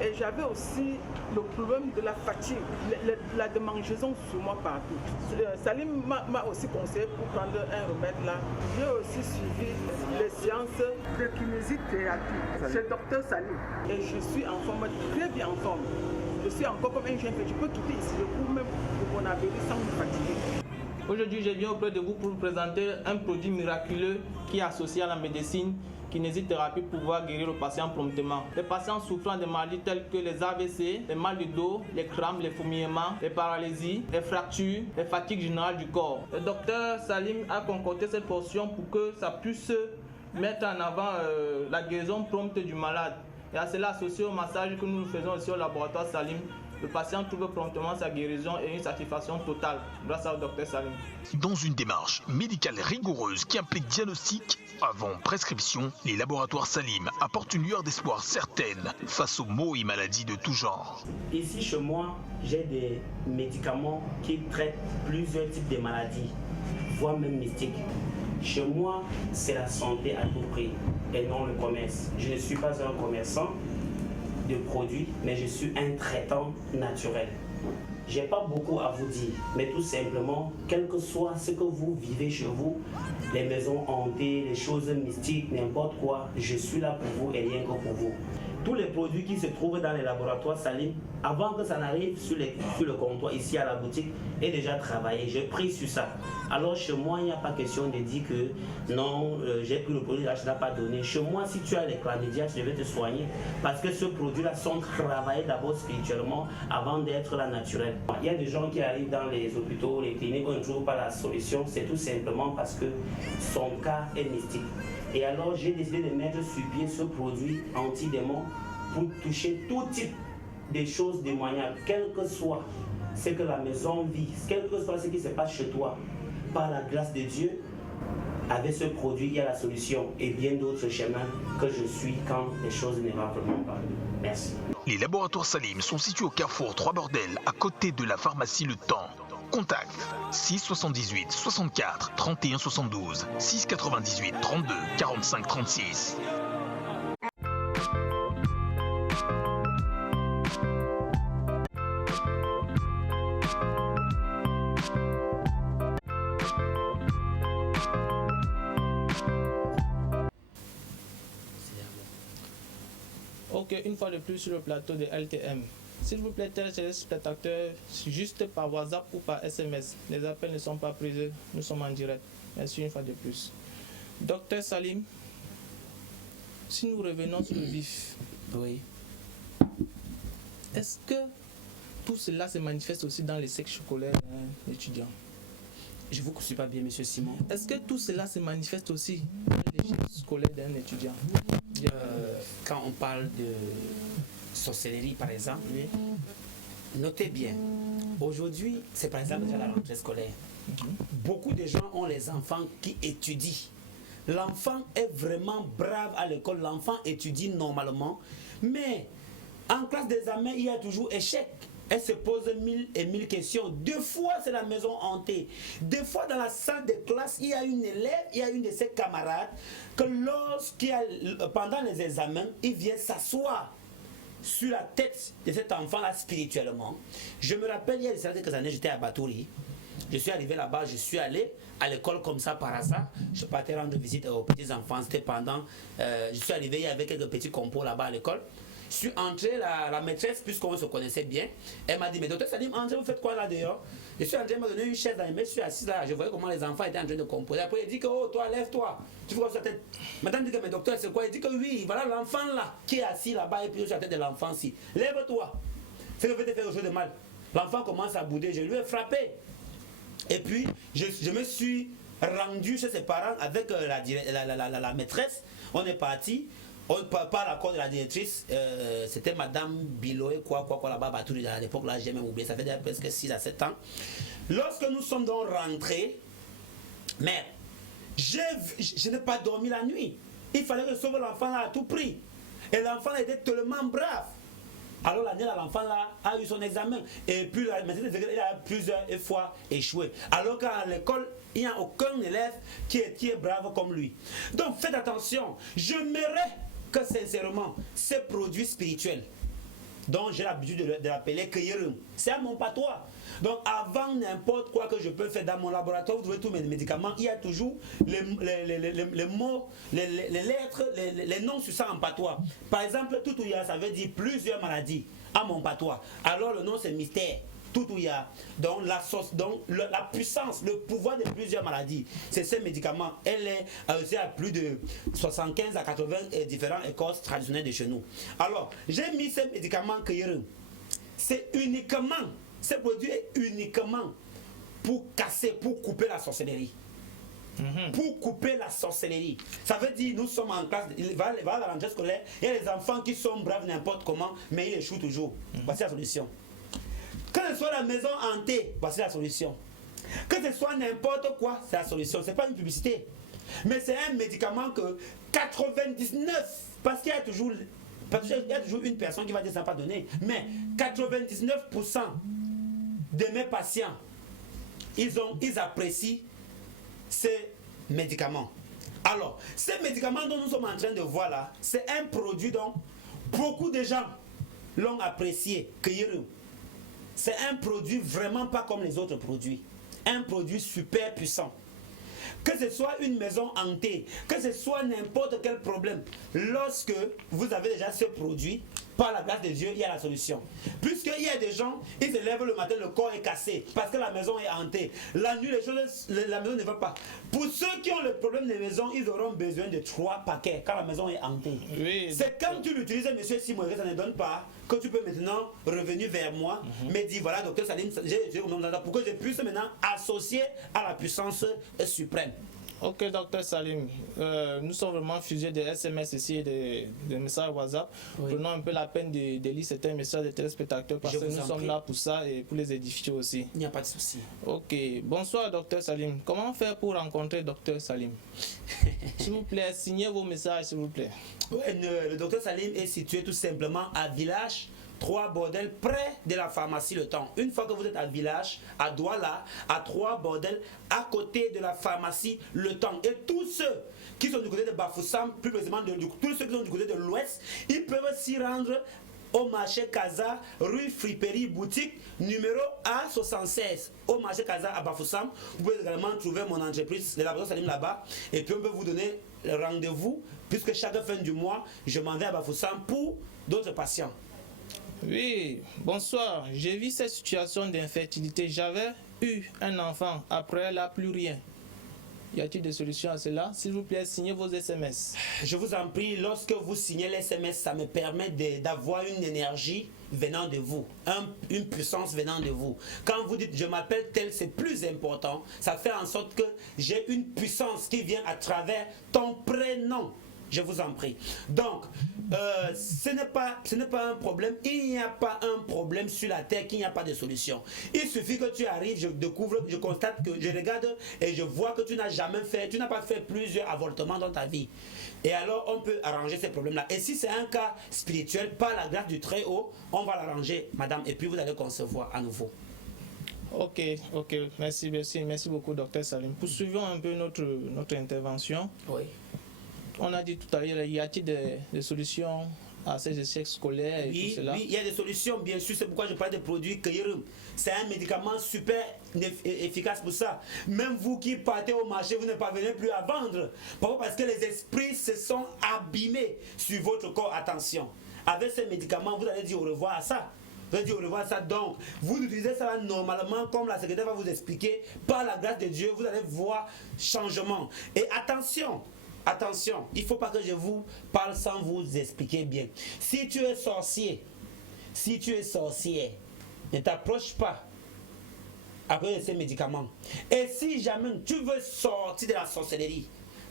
Et j'avais aussi le problème de la fatigue, la démangeaison sur moi partout. Salim m'a aussi conseillé pour prendre un remède là. J'ai aussi suivi les séances de kinésithérapie chez Dr Salim. Et je suis en forme, très bien en forme. Je suis encore comme un jeune que je peux quitter ici le cours même pour mon avenir sans me fatiguer. Aujourd'hui, je viens auprès de vous pour vous présenter un produit miraculeux qui est associé à la médecine kinésithérapie pour pouvoir guérir le patient promptement. Les patients souffrant de maladies telles que les AVC, les mal de dos, les crampes, les fourmillements, les paralysies, les fractures, les fatigues générales du corps. Le docteur Salim a concocté cette portion pour que ça puisse mettre en avant la guérison prompte du malade. Et à cela, associé au massage que nous faisons aussi au laboratoire Salim, le patient trouve promptement sa guérison et une satisfaction totale grâce au docteur Salim. Dans une démarche médicale rigoureuse qui implique diagnostic avant prescription, les laboratoires Salim apportent une lueur d'espoir certaine face aux maux et maladies de tout genre. Ici, chez moi, j'ai des médicaments qui traitent plusieurs types de maladies, voire même mystiques. Chez moi, c'est la santé à tout prix et non le commerce. Je ne suis pas un commerçant de produits, mais je suis un traitant naturel. J'ai pas beaucoup à vous dire, mais tout simplement, quel que soit ce que vous vivez chez vous, les maisons hantées, les choses mystiques, n'importe quoi, je suis là pour vous et rien que pour vous. Tous les produits qui se trouvent dans les laboratoires Salim, avant que ça n'arrive sur le comptoir ici à la boutique, est déjà travaillé. Je prie sur ça. Alors chez moi, il n'y a pas question de dire que non, j'ai pris le produit, là, je ne l'ai pas donné. Chez moi, si tu as les chlamydia, je vais te soigner. Parce que ce produit-là sont travaillés d'abord spirituellement avant d'être la naturelle. Il y a des gens qui arrivent dans les hôpitaux, les cliniques, on ne trouve pas la solution. C'est tout simplement parce que son cas est mystique. Et alors j'ai décidé de mettre sur pied ce produit anti-démon pour toucher tout type de choses démoniaques, quel que soit ce que la maison vit, quel que soit ce qui se passe chez toi. Par la grâce de Dieu, avec ce produit, il y a la solution et bien d'autres chemins que je suis quand les choses ne vont vraiment pas. Merci. Les laboratoires Salim sont situés au carrefour 3 Bordels, à côté de la pharmacie Le Temps. Contact 6 78 64 31 72 6 98 32 45 36. Ok, une fois de plus sur le plateau de LTM. S'il vous plaît, téléspectateurs, juste par WhatsApp ou par SMS. Les appels ne sont pas pris, nous sommes en direct. Merci une fois de plus. Docteur Salim, si nous revenons sur le vif, Oui. est-ce que tout cela se manifeste aussi dans les cycles scolaires d'un étudiant? Je vous suis pas bien, monsieur Simon. Est-ce que tout cela se manifeste aussi dans les cycles scolaires d'un étudiant? Quand on parle de sorcellerie, par exemple, notez bien, aujourd'hui, c'est par exemple déjà la rentrée scolaire. beaucoup de gens ont les enfants qui étudient. L'enfant est vraiment brave à l'école, l'enfant étudie normalement, mais en classe d'examen, il y a toujours échec. Elle se pose 1000 et 1000 questions. Des fois, c'est la maison hantée. Des fois, dans la salle de classe, il y a une élève, il y a une de ses camarades, que pendant les examens, il vient s'asseoir sur la tête de cet enfant-là spirituellement. Je me rappelle, il y a quelques années, j'étais à Batouri. Je suis arrivé là-bas, je suis allé à l'école comme ça par hasard. Je partais rendre visite aux petits-enfants. C'était pendant... je suis arrivé, il y avait quelques petits compos là-bas à l'école. Je suis entré, la maîtresse, puisqu'on se connaissait bien, elle m'a dit, mais docteur Salim, André, vous faites quoi là dehors? Je suis entré, elle m'a donné une chaise dans les mains, je suis assis là, je voyais comment les enfants étaient en train de composer. Après, il dit que, oh, toi, lève-toi. Tu vois sa tête. Madame dit que, mais docteur, c'est quoi? Il dit que oui, voilà l'enfant là, qui est assis là-bas, et puis sur la tête de l'enfant ci. Lève-toi. C'est que je vais te faire quelque chose de mal. L'enfant commence à bouder, je lui ai frappé. Et puis, je me suis rendu chez ses parents avec la maîtresse. On est parti. Par l'accord de la directrice, c'était Madame Biloé, quoi là-bas, à l'époque là, j'ai même oublié, ça fait déjà presque 6 à 7 ans. Lorsque nous sommes donc rentrés, mais je n'ai pas dormi la nuit. Il fallait que je sauve l'enfant là à tout prix. Et l'enfant était tellement brave. Alors l'année là, l'enfant là a eu son examen. Et puis la maîtresse il a plusieurs fois échoué. Alors qu'à l'école, il n'y a aucun élève qui est brave comme lui. Donc faites attention. Je m'aimerais que sincèrement, ces produits spirituels dont j'ai l'habitude de l'appeler Keyerum, c'est à mon patois. Donc avant n'importe quoi que je peux faire dans mon laboratoire, vous trouvez tous mes médicaments, il y a toujours les mots, les lettres, les noms sur ça en patois. Par exemple, Toutouya, ça veut dire plusieurs maladies à mon patois. Alors le nom c'est mystère. Toutouya, donc la puissance, le pouvoir de plusieurs maladies, c'est ce médicament. Elle est aussi à plus de 75 à 80 différentes écoles traditionnelles de chez nous. Alors, j'ai mis ce médicament Keyerum. C'est uniquement, ce produit est uniquement pour casser, pour couper la sorcellerie. Pour couper la sorcellerie. Ça veut dire, nous sommes en classe, il va à la rentrée scolaire, il y a des enfants qui sont braves n'importe comment, mais ils échouent toujours. Voici la solution. Que ce soit la maison hantée, voici la solution. Que ce soit n'importe quoi, c'est la solution. Ce n'est pas une publicité. Mais c'est un médicament que 99, parce qu'il y a toujours une personne qui va dire ça n'a pas donné. Mais 99% de mes patients, ils apprécient ces médicaments. Alors, ces médicaments dont nous sommes en train de voir là, c'est un produit dont beaucoup de gens l'ont apprécié. C'est un produit vraiment pas comme les autres produits. Un produit super puissant. Que ce soit une maison hantée, que ce soit n'importe quel problème, lorsque vous avez déjà ce produit, par la grâce de Dieu, il y a la solution. Puisqu'il y a des gens, ils se lèvent le matin, le corps est cassé, parce que la maison est hantée. La nuit, la maison ne va pas. Pour ceux qui ont le problème de maison, ils auront besoin de 3 paquets, quand la maison est hantée. Oui. C'est quand tu l'utilises, monsieur Simon, ça ne donne pas, que tu peux maintenant revenir vers moi, me dire, voilà, docteur Salim, pour que je puisse maintenant associer à la puissance suprême. Ok, docteur Salim, nous sommes vraiment fusés des SMS ici et des messages WhatsApp. Oui. Prenons un peu la peine de lire certains messages des téléspectateurs parce que nous sommes là pour ça et pour les édifier aussi. Il n'y a pas de souci. Ok, bonsoir docteur Salim. Comment faire pour rencontrer docteur Salim? S'il vous plaît, signez vos messages s'il vous plaît. Oui, le docteur Salim est situé tout simplement à Village 3 Bordel, près de la pharmacie Le Temps. Une fois que vous êtes à Village, à Douala, à 3 Bordel, à côté de la pharmacie Le Temps. Et tous ceux qui sont du côté de Bafoussam, plus précisément tous ceux qui sont du côté de l'Ouest, ils peuvent s'y rendre au marché Casa, rue Friperie, boutique numéro A76. Au marché Casa à Bafoussam, vous pouvez également trouver mon entreprise, le laboratoire Salim là-bas, et puis on peut vous donner le rendez-vous, puisque chaque fin du mois, je m'en vais à Bafoussam pour d'autres patients. Oui, bonsoir. J'ai vu cette situation d'infertilité. J'avais eu un enfant. Après, elle n'a plus rien. Y a-t-il des solutions à cela? S'il vous plaît, signez vos SMS. Je vous en prie, lorsque vous signez les SMS, ça me permet d'avoir une énergie venant de vous, une puissance venant de vous. Quand vous dites « je m'appelle tel », c'est plus important. Ça fait en sorte que j'ai une puissance qui vient à travers ton prénom. Je vous en prie. Donc, ce n'est pas un problème. Il n'y a pas un problème sur la terre qu'il n'y a pas de solution. Il suffit que tu arrives, je découvre, je constate que je regarde et je vois que tu n'as pas fait plusieurs avortements dans ta vie. Et alors, on peut arranger ces problèmes-là. Et si c'est un cas spirituel, par la grâce du Très-Haut, on va l'arranger, madame, et puis vous allez concevoir à nouveau. Ok, merci beaucoup, docteur Salim. Poursuivons un peu notre intervention. Oui. On a dit tout à l'heure, y a-t-il des solutions à ces échecs scolaires et tout cela? Oui, il y a des solutions, bien sûr. C'est pourquoi je parle des produits Keyerum. C'est un médicament super efficace pour ça. Même vous qui partez au marché, vous ne parvenez plus à vendre. Pourquoi? Parce que les esprits se sont abîmés sur votre corps. Attention. Avec ces médicaments, vous allez dire au revoir à ça. Vous allez dire au revoir à ça. Donc, vous utilisez ça normalement, comme la secrétaire va vous expliquer. Par la grâce de Dieu, vous allez voir changement. Et attention, il ne faut pas que je vous parle sans vous expliquer bien. Si tu es sorcière, ne t'approche pas à cause de ces médicaments. Et si jamais tu veux sortir de la sorcellerie,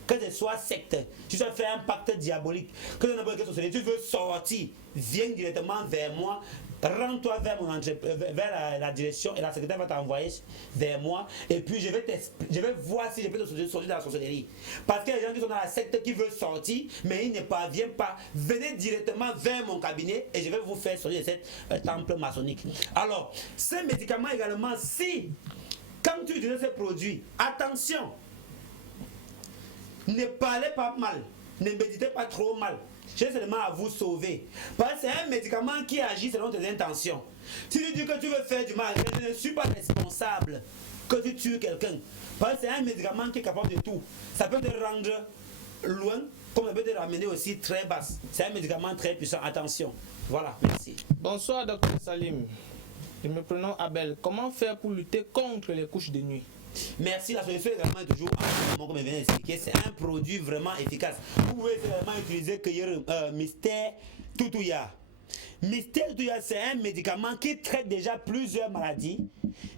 que ce soit secte, tu dois faire un pacte diabolique, que ce soit sorcellerie, tu veux sortir, viens directement vers moi. Rends-toi vers la direction et la secrétaire va t'envoyer vers moi et puis je vais voir si je peux te sortir de la sorcellerie. Parce qu'il y a des gens qui sont dans la secte qui veulent sortir mais ils ne parviennent pas. Venez directement vers mon cabinet et je vais vous faire sortir de cette temple maçonnique. Alors, ces médicaments également, si quand tu utilises ces produits, attention, ne parlez pas mal, ne méditez pas trop mal. J'ai seulement à vous sauver. Parce que c'est un médicament qui agit selon tes intentions. Si tu dis que tu veux faire du mal, je ne suis pas responsable que tu tues quelqu'un. Parce que c'est un médicament qui est capable de tout. Ça peut te rendre loin, comme ça peut te ramener aussi très basse. C'est un médicament très puissant. Attention. Voilà, merci. Bonsoir, docteur Salim. Je me prénomme Abel. Comment faire pour lutter contre les couches de nuit? Merci, la solution également est toujours, comme je viens d'expliquer, c'est un produit vraiment efficace. Vous pouvez également utiliser Mystère Toutouya. Mystère Toutouya, c'est un médicament qui traite déjà plusieurs maladies.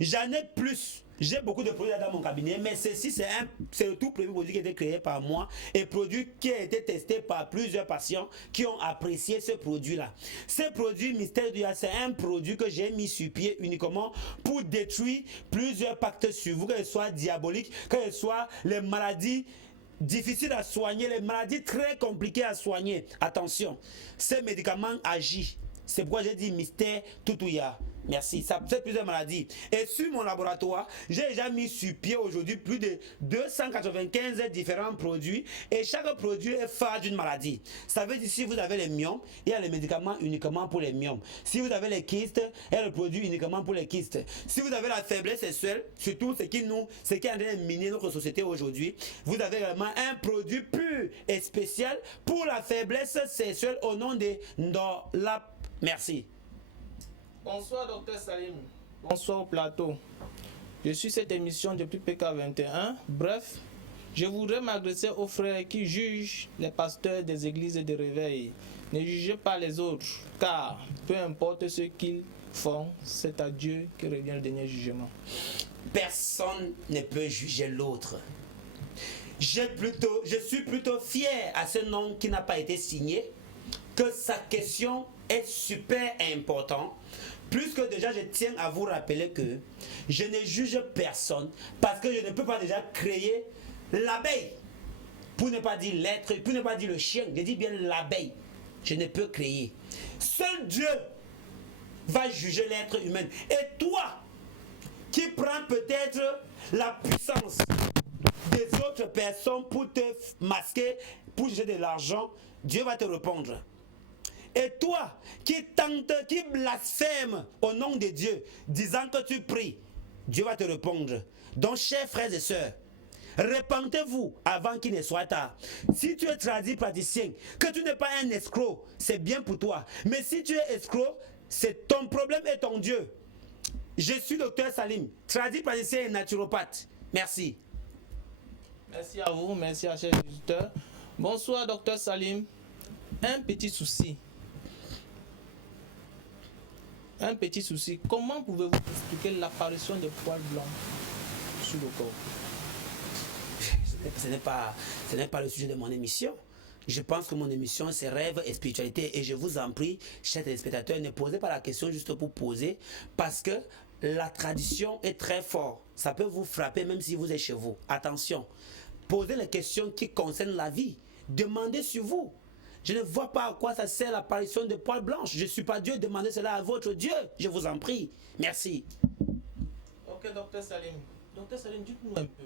J'en ai plus. J'ai beaucoup de produits dans mon cabinet, mais ceci, c'est le tout premier produit qui a été créé par moi et produit qui a été testé par plusieurs patients qui ont apprécié ce produit-là. Ce produit Mystère Toutouya, c'est un produit que j'ai mis sur pied uniquement pour détruire plusieurs pactes sur vous, que ce soit diabolique, que ce soit les maladies difficiles à soigner, les maladies très compliquées à soigner. Attention, ce médicament agit. C'est pourquoi j'ai dit Mystère Toutouya. Merci. Ça peut être plusieurs maladies. Et sur mon laboratoire, j'ai déjà mis sur pied aujourd'hui plus de 295 différents produits. Et chaque produit est phare d'une maladie. Ça veut dire si vous avez les myomes, il y a les médicaments uniquement pour les myomes. Si vous avez les kystes, il y a le produit uniquement pour les kystes. Si vous avez la faiblesse sexuelle, surtout ce qui est en train de miner notre société aujourd'hui, vous avez également un produit pur et spécial pour la faiblesse sexuelle au nom de Ndolap. Merci. Bonsoir, docteur Salim. Bonsoir au plateau. Je suis cette émission depuis PK21. Bref, je voudrais m'adresser aux frères qui jugent les pasteurs des églises de réveil. Ne jugez pas les autres, car peu importe ce qu'ils font, c'est à Dieu que revient le dernier jugement. Personne ne peut juger l'autre. Je suis plutôt fier à ce nom qui n'a pas été signé, que sa question est super importante. Plus que déjà, je tiens à vous rappeler que je ne juge personne parce que je ne peux pas déjà créer l'abeille. Pour ne pas dire l'être, pour ne pas dire le chien, je dis bien l'abeille. Je ne peux créer. Seul Dieu va juger l'être humain. Et toi, qui prends peut-être la puissance des autres personnes pour te masquer, pour juger de l'argent, Dieu va te répondre. Et toi qui tente, qui blasphème au nom de Dieu, disant que tu pries, Dieu va te répondre. Donc, chers frères et sœurs, répentez-vous avant qu'il ne soit tard. Si tu es tradit praticien, que tu n'es pas un escroc, c'est bien pour toi. Mais si tu es escroc, c'est ton problème et ton Dieu. Je suis docteur Salim, tradit praticien et naturopathe. Merci. Merci à vous, merci à chers visiteurs. Bonsoir, docteur Salim. Un petit souci. Comment pouvez-vous expliquer l'apparition des poils blancs sur le corps? Ce n'est pas le sujet de mon émission. Je pense que mon émission, c'est rêve et spiritualité. Et je vous en prie, chers téléspectateurs, ne posez pas la question juste pour poser, parce que la tradition est très forte. Ça peut vous frapper même si vous êtes chez vous. Attention, posez les questions qui concernent la vie. Demandez sur vous. Je ne vois pas à quoi ça sert l'apparition de poils blanches. Je ne suis pas Dieu, demandez cela à votre Dieu. Je vous en prie. Merci. Ok, docteur Salim. Docteur Salim, dites-nous un peu.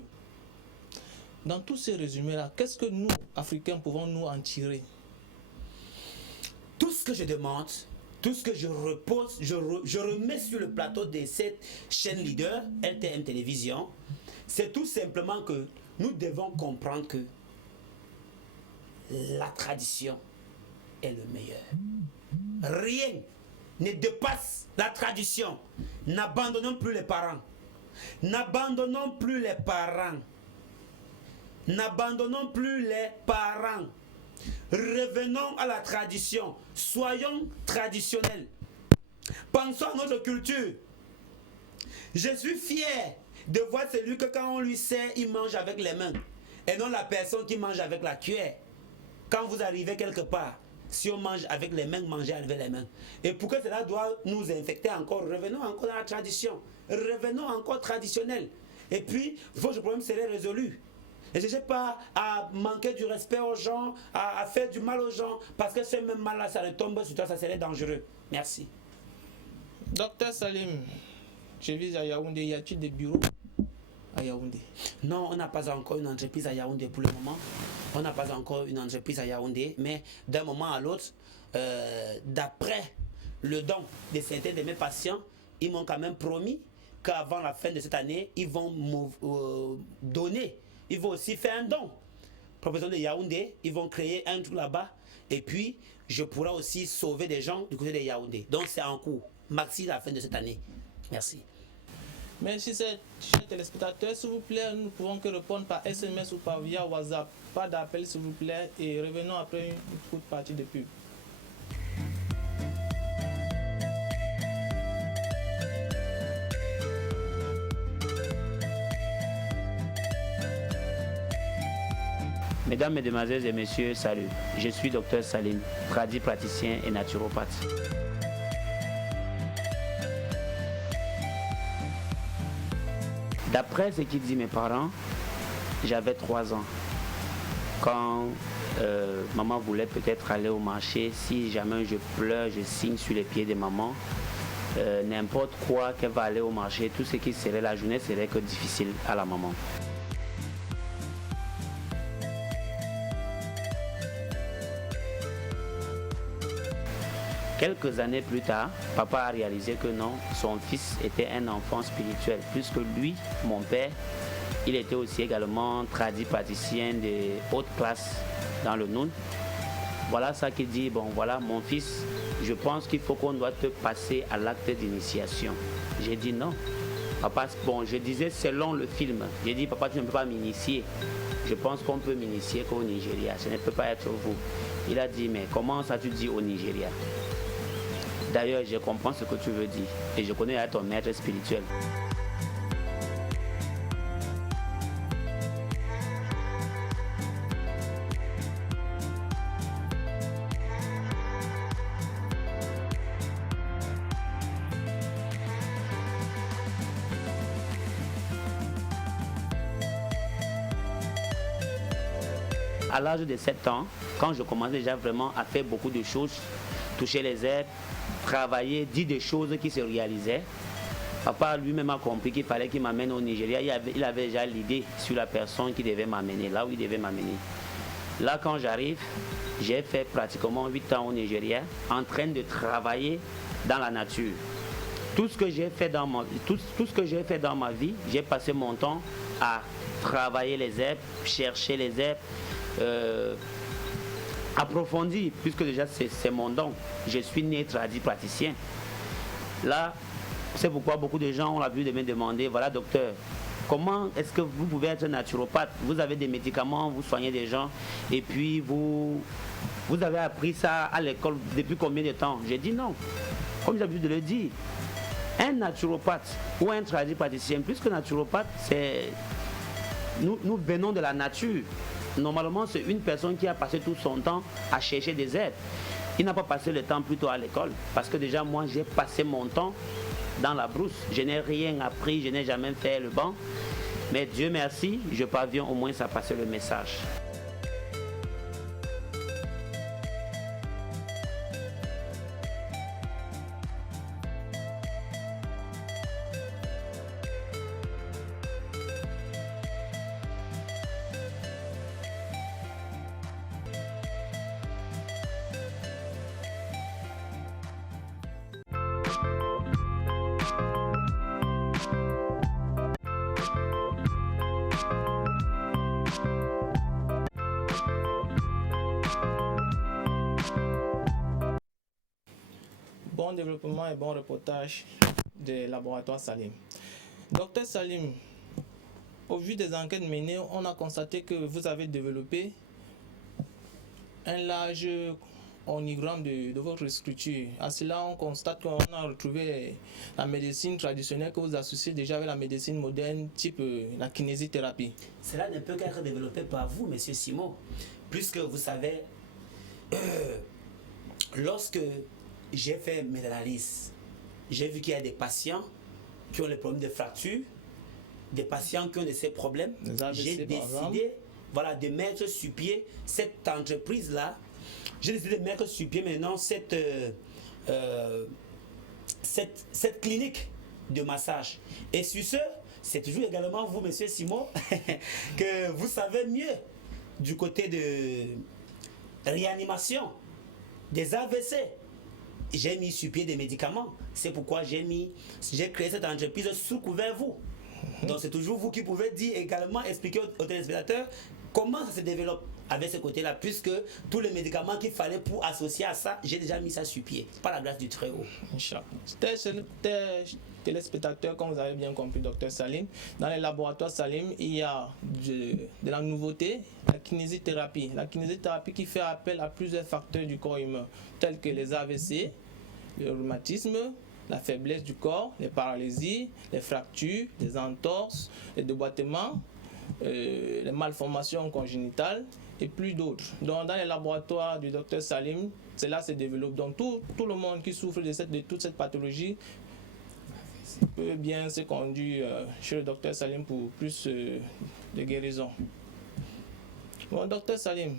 Dans tous ces résumés-là, qu'est-ce que nous, Africains, pouvons-nous en tirer? Tout ce que je demande, tout ce que je repose, je remets sur le plateau de cette chaîne leader, LTM Télévision, c'est tout simplement que nous devons comprendre que la tradition est le meilleur. Rien ne dépasse la tradition. N'abandonnons plus les parents. N'abandonnons plus les parents. N'abandonnons plus les parents. Revenons à la tradition. Soyons traditionnels. Pensons à notre culture. Je suis fier de voir celui que quand on lui sert, il mange avec les mains. Et non la personne qui mange avec la cuillère. Quand vous arrivez quelque part, si on mange avec les mains, mangez avec les mains. Et pour que cela doit nous infecter encore, revenons encore à la tradition. Revenons encore traditionnel. Et puis, votre problème serait résolu. Ne cherchez pas à manquer du respect aux gens, à faire du mal aux gens, parce que ce même mal-là, ça retombe sur toi, ça serait dangereux. Merci. Docteur Salim, je vis à Yaoundé, y a-t-il des bureaux à Yaoundé? Non, on n'a pas encore une entreprise à Yaoundé pour le moment. On n'a pas encore une entreprise à Yaoundé, mais d'un moment à l'autre, d'après le don de certains de mes patients, ils m'ont quand même promis qu'avant la fin de cette année, ils vont me donner. Ils vont aussi faire un don. Proposition de Yaoundé, ils vont créer un truc là-bas. Et puis, je pourrai aussi sauver des gens du côté de Yaoundé. Donc, c'est en cours. Maxi, la fin de cette année. Merci. Merci, chers téléspectateurs. S'il vous plaît, nous ne pouvons que répondre par SMS ou par via WhatsApp. Pas d'appel, s'il vous plaît. Et revenons après une courte partie de pub. Mesdames, Mesdemoiselles et Messieurs, salut. Je suis Dr Salim, praticien et naturopathe. D'après ce qu'ils disent mes parents, j'avais 3 ans. Quand maman voulait peut-être aller au marché, si jamais je pleure, je signe sur les pieds de maman. N'importe quoi qu'elle va aller au marché, tout ce qui serait la journée serait que difficile à la maman. Quelques années plus tard, papa a réalisé que non, son fils était un enfant spirituel, puisque lui, mon père, il était aussi également praticien de haute classe dans le Noun. Voilà ça qu'il dit, bon voilà mon fils, je pense qu'il faut qu'on doit te passer à l'acte d'initiation. J'ai dit non. Papa, bon, je disais selon le film, j'ai dit papa tu ne peux pas m'initier. Je pense qu'on peut m'initier qu'au Nigeria, ce ne peut pas être vous. Il a dit mais comment ça tu dis au Nigeria? D'ailleurs, je comprends ce que tu veux dire et je connais ton maître spirituel. À l'âge de 7 ans, quand je commençais déjà vraiment à faire beaucoup de choses, toucher les herbes, travailler, dire des choses qui se réalisaient. Papa lui-même a compris qu'il fallait qu'il m'amène au Nigeria. Il avait déjà l'idée sur la personne qui devait m'amener, là où il devait m'amener. Là, quand j'arrive, j'ai fait pratiquement 8 ans au Nigeria, en train de travailler dans la nature. Tout ce que j'ai fait dans ma vie, j'ai passé mon temps à travailler les herbes, chercher les herbes, approfondir, puisque déjà c'est mon don. Je suis né praticien. Là, c'est pourquoi beaucoup de gens ont l'habitude de me demander, voilà docteur, comment est-ce que vous pouvez être naturopathe? Vous avez des médicaments, vous soignez des gens, et puis vous avez appris ça à l'école depuis combien de temps? J'ai dit non. Comme j'ai l'habitude de le dire, un naturopathe ou un praticien, plus que naturopathe, c'est nous venons de la nature. normalement, c'est une personne qui a passé tout son temps à chercher des aides. Il n'a pas passé le temps plutôt à l'école. Parce que déjà, moi, j'ai passé mon temps dans la brousse. Je n'ai rien appris, je n'ai jamais fait le banc. Mais Dieu merci, je parviens au moins à passer le message. Bon développement et bon reportage des laboratoires Salim. Docteur Salim, au vu des enquêtes menées, on a constaté que vous avez développé un large organigramme de votre structure. À cela, on constate qu'on a retrouvé la médecine traditionnelle que vous associez déjà avec la médecine moderne, type la kinésithérapie. Cela ne peut qu'être développé par vous, Monsieur Simon, puisque vous savez, lorsque j'ai fait mes analyses, j'ai vu qu'il y a des patients qui ont les problèmes de fracture, des patients qui ont de ces problèmes. J'ai décidé de mettre sur pied cette entreprise-là. J'ai décidé de mettre sur pied maintenant cette clinique de massage. Et sur ce, c'est toujours également vous, Monsieur Simon, que vous savez mieux du côté de réanimation, des AVC. J'ai mis sur pied des médicaments. C'est pourquoi j'ai créé cette entreprise sous couvert vous. Donc c'est toujours vous qui pouvez dire également, expliquer aux téléspectateurs comment ça se développe avec ce côté-là, puisque tous les médicaments qu'il fallait pour associer à ça, j'ai déjà mis ça sur pied, par la grâce du Très-Haut. Téléspectateurs, comme vous avez bien compris, docteur Salim, dans les laboratoires Salim, il y a de la nouveauté, la kinésithérapie. La kinésithérapie qui fait appel à plusieurs facteurs du corps humain, tels que les AVC, le rhumatisme, la faiblesse du corps, les paralysies, les fractures, les entorses, les déboîtements, les malformations congénitales et plus d'autres. Donc dans les laboratoires du docteur Salim, cela se développe. Donc tout le monde qui souffre de toute cette pathologie peut bien se conduire chez le docteur Salim pour plus de guérison. Bon, docteur Salim,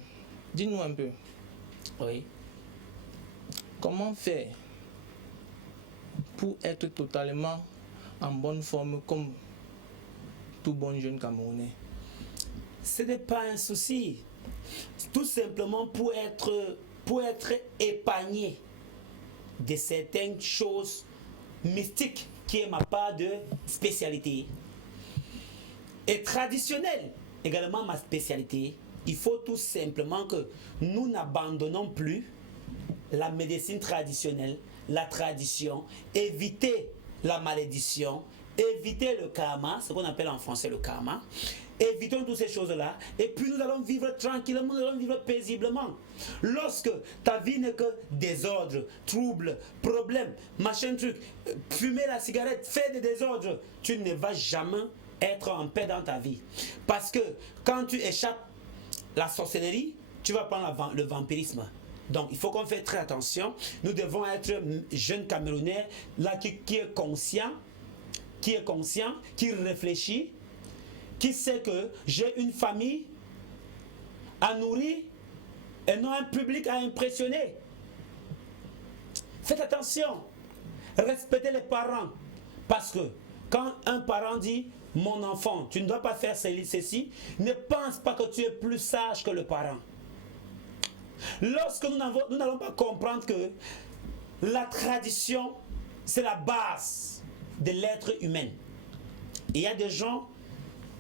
dis-nous un peu. Oui. Comment faire pour être totalement en bonne forme comme tout bon jeune Camerounais? Ce n'est pas un souci. Tout simplement pour être épargné de certaines choses mystiques qui est ma part de spécialité. Et traditionnelle, également ma spécialité. Il faut tout simplement que nous n'abandonnons plus la médecine traditionnelle, la tradition, éviter la malédiction, éviter le karma, ce qu'on appelle en français le karma. Évitons toutes ces choses-là et puis nous allons vivre tranquillement, nous allons vivre paisiblement. Lorsque ta vie n'est que désordre, trouble, problème, machin truc, fumer la cigarette, faire des désordres, tu ne vas jamais être en paix dans ta vie. Parce que quand tu échappes la sorcellerie, tu vas prendre le vampirisme. Donc il faut qu'on fasse très attention. Nous devons être jeunes Camerounais là qui est conscient, qui réfléchit, qui sait que j'ai une famille à nourrir et non un public à impressionner. Faites attention, respectez les parents, parce que quand un parent dit « mon enfant, tu ne dois pas faire ceci », ne pense pas que tu es plus sage que le parent. Lorsque nous n'allons pas comprendre que la tradition, c'est la base de l'être humain. Il y a des gens,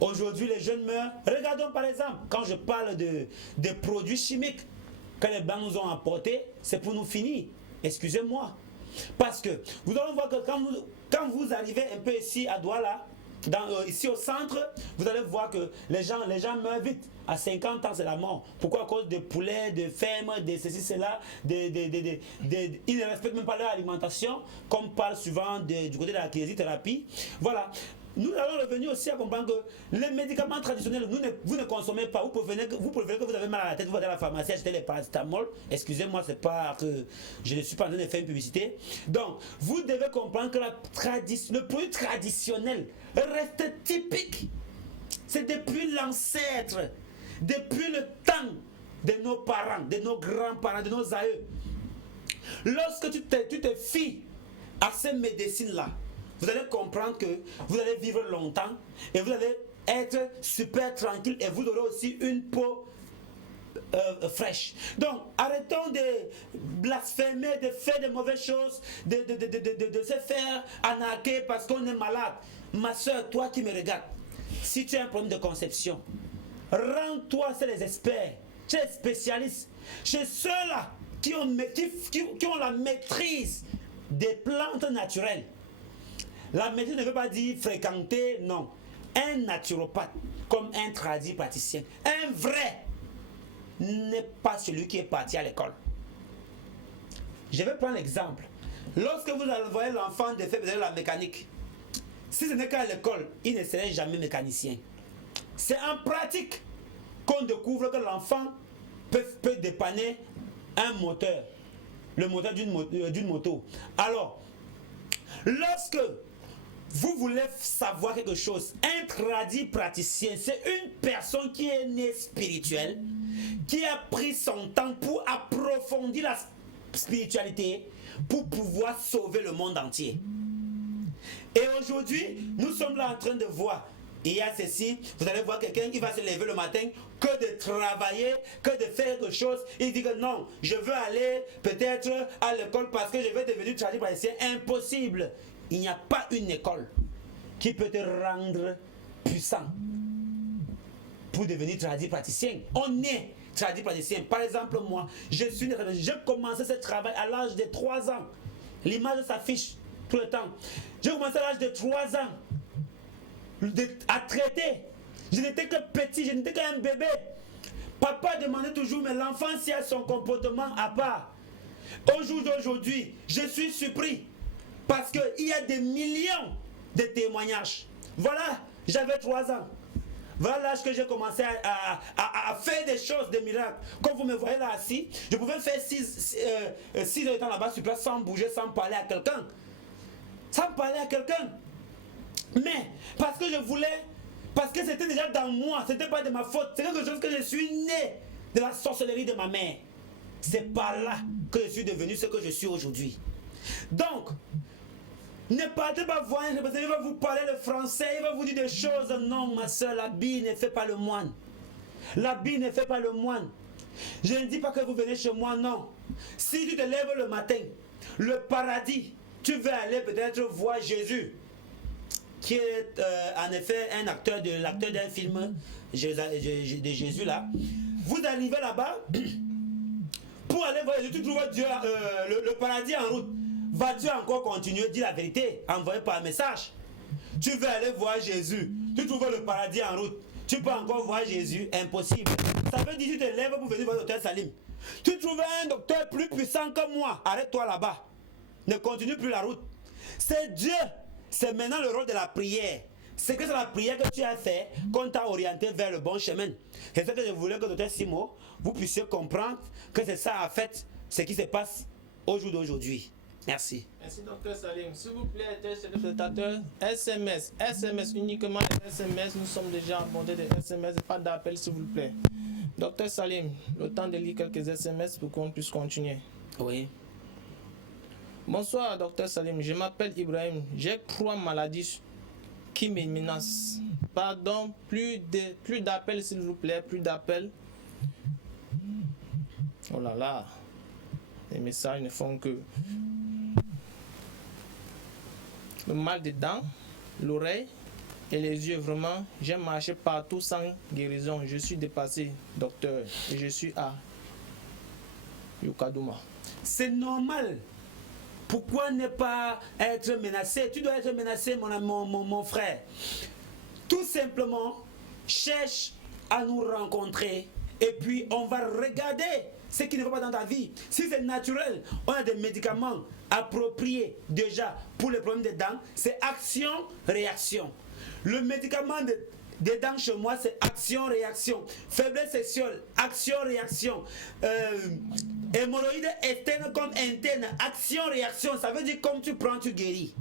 aujourd'hui les jeunes meurent. Regardons par exemple, quand je parle de produits chimiques que les Blancs nous ont apportés, c'est pour nous finir. Excusez-moi. Parce que vous allez voir que quand vous arrivez un peu ici à Douala, ici au centre, vous allez voir que les gens meurent vite. À 50 ans, c'est la mort. Pourquoi? À cause de poulets, de fermes, de ceci, cela. Ils ne respectent même pas leur alimentation, comme on parle souvent du côté de la kinésithérapie. Voilà. nous allons revenir aussi à comprendre que les médicaments traditionnels, vous ne consommez pas. Vous préférez que vous avez mal à la tête, vous allez à la pharmacie acheter les paracétamol. Excusez-moi, c'est pas que je ne suis pas en train de faire une publicité. Donc, vous devez comprendre que le produit traditionnel reste typique. C'est depuis l'ancêtre, depuis le temps de nos parents, de nos grands-parents, de nos aïeux. Lorsque tu te fies à ces médecines-là, vous allez comprendre que vous allez vivre longtemps et vous allez être super tranquille et vous aurez aussi une peau fraîche. Donc, arrêtons de blasphémer, de faire de mauvaises choses, de se faire arnaquer parce qu'on est malade. Ma soeur, toi qui me regardes, si tu as un problème de conception, rends-toi chez les experts, chez les spécialistes, chez ceux-là qui ont la maîtrise des plantes naturelles. La maîtrise ne veut pas dire fréquenter, non. Un naturopathe, comme un tradit praticien, un vrai, n'est pas celui qui est parti à l'école. Je vais prendre l'exemple. Lorsque vous voyez l'enfant de faire de la mécanique, si ce n'est qu'à l'école, il ne serait jamais mécanicien. C'est en pratique qu'on découvre que l'enfant peut dépanner un moteur, le moteur d'une moto. Alors, lorsque vous voulez savoir quelque chose, un tradit praticien, c'est une personne qui est née spirituelle, qui a pris son temps pour approfondir la spiritualité, pour pouvoir sauver le monde entier. Et aujourd'hui, nous sommes là en train de voir, il y a ceci, vous allez voir quelqu'un qui va se lever le matin, que de travailler, que de faire quelque chose. Il dit que non, je veux aller peut-être à l'école parce que je vais devenir tradit praticien. Impossible. Il n'y a pas une école qui peut te rendre puissant pour devenir tradit praticien. On est tradit praticien. Par exemple, moi, j'ai commencé ce travail à l'âge de 3 ans. L'image s'affiche tout le temps. J'ai commencé à l'âge de 3 ans à traiter. Je n'étais que petit, je n'étais qu'un bébé. Papa demandait toujours, mais l'enfant si a son comportement à part. Au jour d'aujourd'hui, je suis surpris parce qu'il y a des millions de témoignages. Voilà, j'avais 3 ans. Voilà l'âge que j'ai commencé à faire des choses, des miracles. Comme vous me voyez là assis, je pouvais faire 6 heures de temps là-bas sur place sans bouger, sans parler à quelqu'un. Sans parler à quelqu'un. Mais parce que je voulais, parce que c'était déjà dans moi, c'était pas de ma faute, c'est quelque chose que je suis né de la sorcellerie de ma mère. C'est par là que je suis devenu ce que je suis aujourd'hui. Donc, ne partez pas voir un représentant, il va vous parler le français, il va vous dire des choses. Non, ma soeur, l'habit ne fait pas le moine. L'habit ne fait pas le moine. Je ne dis pas que vous venez chez moi, non. Si tu te lèves le matin, le paradis, tu veux aller peut-être voir Jésus, qui est en effet l'acteur d'un film de Jésus là. Vous arrivez là-bas, pour aller voir Jésus, tu trouves Dieu, le paradis en route. Vas-tu encore continuer, dis la vérité, envoyé par message. Tu veux aller voir Jésus, tu trouves le paradis en route. Tu peux encore voir Jésus, impossible. Ça veut dire que tu te lèves pour venir voir le docteur Salim. Tu trouves un docteur plus puissant que moi, arrête-toi là-bas. Ne continue plus la route. C'est Dieu. C'est maintenant le rôle de la prière. C'est que c'est la prière que tu as fait qu'on t'a orienté vers le bon chemin. C'est ce que je voulais que docteur Simo, vous puissiez comprendre que c'est ça en fait ce qui se passe au jour d'aujourd'hui. Merci. Merci docteur Salim. S'il vous plaît, téléspectateurs, SMS, uniquement SMS. Nous sommes déjà abondés de SMS, pas d'appel s'il vous plaît. Docteur Salim, le temps de lire quelques SMS pour qu'on puisse continuer. Oui. Bonsoir docteur Salim, je m'appelle Ibrahim. J'ai 3 maladies qui me menacent. Pardon, plus d'appels s'il vous plaît, plus d'appels. Oh là là, les messages ne font que... Le mal des dents, l'oreille et les yeux, vraiment, j'ai marché partout sans guérison. Je suis dépassé, docteur, et je suis à Yukadouma. C'est normal. Pourquoi ne pas être menacé? Tu dois être menacé, mon frère. Tout simplement, cherche à nous rencontrer et puis on va regarder ce qui ne va pas dans ta vie. Si c'est naturel, on a des médicaments appropriés déjà pour les problèmes des dents. C'est action-réaction. Le médicament des dents chez moi, c'est action-réaction. Faiblesse sexuelle, action-réaction. Hémorroïdes externes comme internes, action-réaction. Ça veut dire comme tu prends, tu guéris.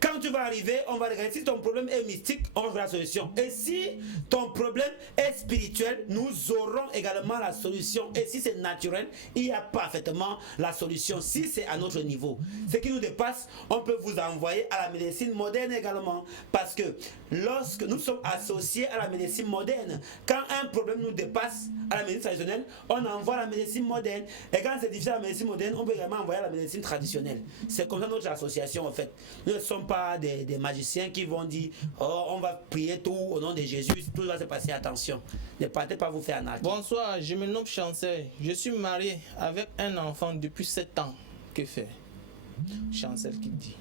Quand tu vas arriver, on va regarder si ton problème est mystique, on va trouver la solution. Et si ton problème est spirituel, nous aurons également la solution. Et si c'est naturel, il y a parfaitement la solution. Si c'est à notre niveau, ce qui nous dépasse, on peut vous envoyer à la médecine moderne également. Parce que lorsque nous sommes associés à la médecine moderne, quand un problème nous dépasse à la médecine traditionnelle, on envoie à la médecine moderne. Et quand c'est difficile à la médecine moderne, on peut également envoyer à la médecine traditionnelle. C'est comme ça notre association en fait. Nous ne sommes pas des magiciens qui vont dire oh, on va prier tout au nom de Jésus, tout va se passer, attention. Ne partez pas vous faire arnaquer. Bonsoir, je me nomme Chancel. Je suis marié avec un enfant depuis 7 ans. Que faire? Chancel qui dit.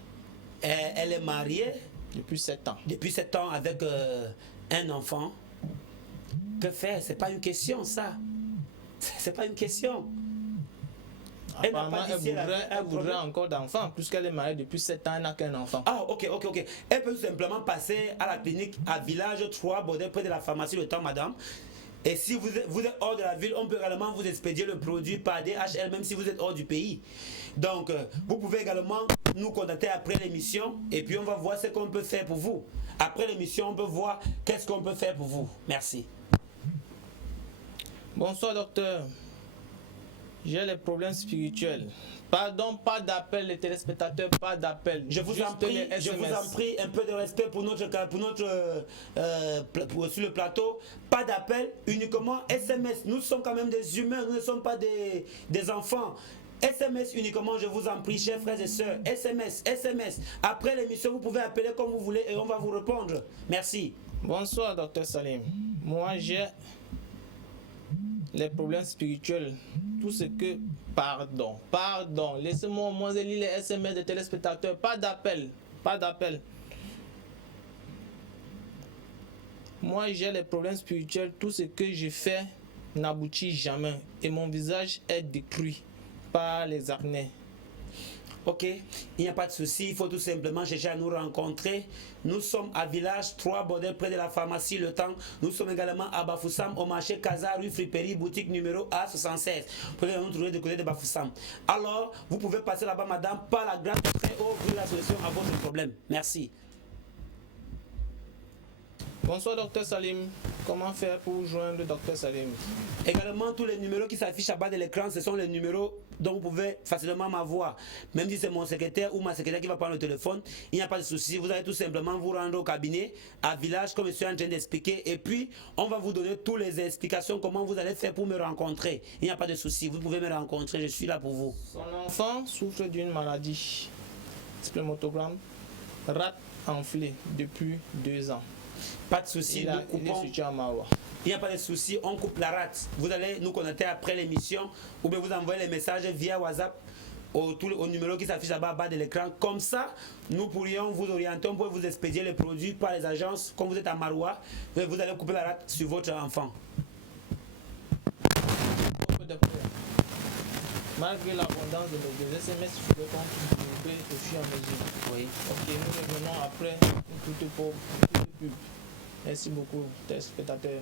Elle est mariée depuis 7 ans. Depuis 7 ans avec un enfant. Que faire? C'est pas une question ça. C'est pas une question. Apparemment, elle voudrait encore d'enfants, puisqu'elle est mariée depuis 7 ans, elle n'a qu'un enfant. Ah, ok. Elle peut tout simplement passer à la clinique à Village 3, Baudel, près de la pharmacie Le Temps, madame. Et si vous êtes hors de la ville, on peut également vous expédier le produit par DHL, même si vous êtes hors du pays. Donc, vous pouvez également nous contacter après l'émission, et puis on va voir ce qu'on peut faire pour vous. Après l'émission, on peut voir qu'est-ce qu'on peut faire pour vous. Merci. Bonsoir, docteur. J'ai les problèmes spirituels. Pardon, pas d'appel, les téléspectateurs, pas d'appel. Je vous en prie, un peu de respect pour sur le plateau. Pas d'appel, uniquement SMS. Nous sommes quand même des humains, nous ne sommes pas des enfants. SMS uniquement, je vous en prie, chers frères et sœurs. SMS. Après l'émission, vous pouvez appeler comme vous voulez et on va vous répondre. Merci. Bonsoir, docteur Salim. Moi, j'ai les problèmes spirituels, tout ce que... Pardon, laissez-moi au moins lire les SMS des téléspectateurs, pas d'appel. Moi, j'ai les problèmes spirituels, tout ce que je fais n'aboutit jamais et mon visage est détruit par les acnés. Ok, il n'y a pas de souci, il faut tout simplement chercher à nous rencontrer. Nous sommes à Village 3, Baudel, près de la pharmacie Le Temps. Nous sommes également à Bafoussam, au marché Casa, rue Friperie, boutique numéro A76. Vous pouvez nous trouver du côté de Bafoussam. Alors, vous pouvez passer là-bas, madame, par la grande très haut, pour la solution à votre problème. Merci. Bonsoir, docteur Salim. Comment faire pour joindre le docteur Salim? Également, tous les numéros qui s'affichent à bas de l'écran, ce sont les numéros dont vous pouvez facilement m'avoir. Même si c'est mon secrétaire ou ma secrétaire qui va prendre le téléphone, il n'y a pas de souci. Vous allez tout simplement vous rendre au cabinet, à Village, comme je suis en train d'expliquer. Et puis, on va vous donner toutes les explications, comment vous allez faire pour me rencontrer. Il n'y a pas de souci. Vous pouvez me rencontrer, je suis là pour vous. Son enfant souffre d'une maladie, spermatogramme, rate enflée depuis 2 ans. Pas de souci, il n'y a pas de souci, on coupe la rate. Vous allez nous contacter après l'émission ou bien vous envoyez les messages via WhatsApp au numéro qui s'affiche là-bas bas de l'écran. Comme ça, nous pourrions vous orienter, on pourrait vous expédier les produits par les agences. Quand vous êtes à Maroua, vous allez couper la rate sur votre enfant. Malgré l'abondance de nos SMS, je peux contribuer au fur et à mesure. Oui. Ok, nous revenons après une toute pub. Merci beaucoup, téléspectateurs.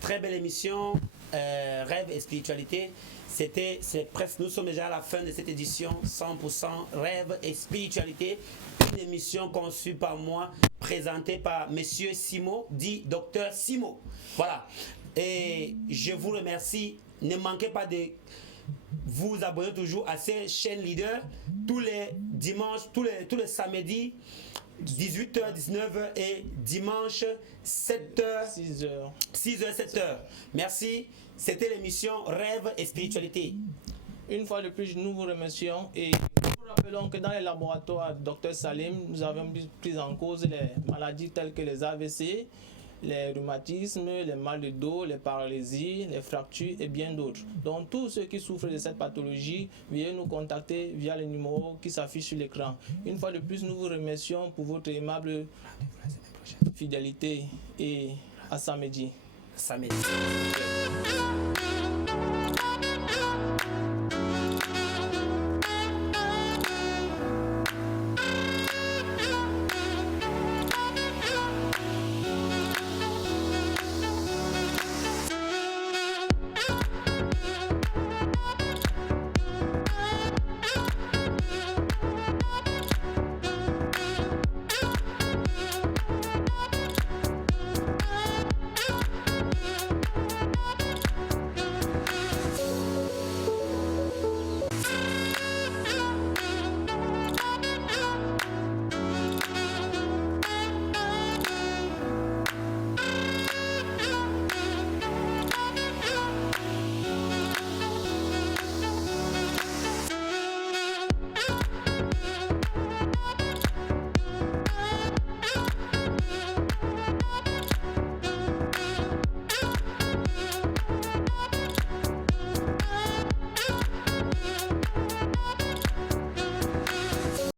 Très belle émission, Rêve et Spiritualité. C'est presque, nous sommes déjà à la fin de cette édition 100% Rêve et Spiritualité. Une émission conçue par moi, présentée par Monsieur Simo, dit Docteur Simo. Voilà. Et je vous remercie. Ne manquez pas de vous abonner toujours à ces chaînes leaders tous les dimanches, tous les samedis. 18h, 19h et dimanche 7h, 6h. 6h, 7h. Merci. C'était l'émission Rêve et Spiritualité. Une fois de plus, nous vous remercions et nous vous rappelons que dans les laboratoires Dr Salim, nous avons pris en cause les maladies telles que les AVC, les rhumatismes, les mal de dos, les paralysies, les fractures et bien d'autres. Donc tous ceux qui souffrent de cette pathologie, veuillez nous contacter via le numéro qui s'affiche sur l'écran. Une fois de plus, nous vous remercions pour votre aimable fidélité et à samedi. Samedi.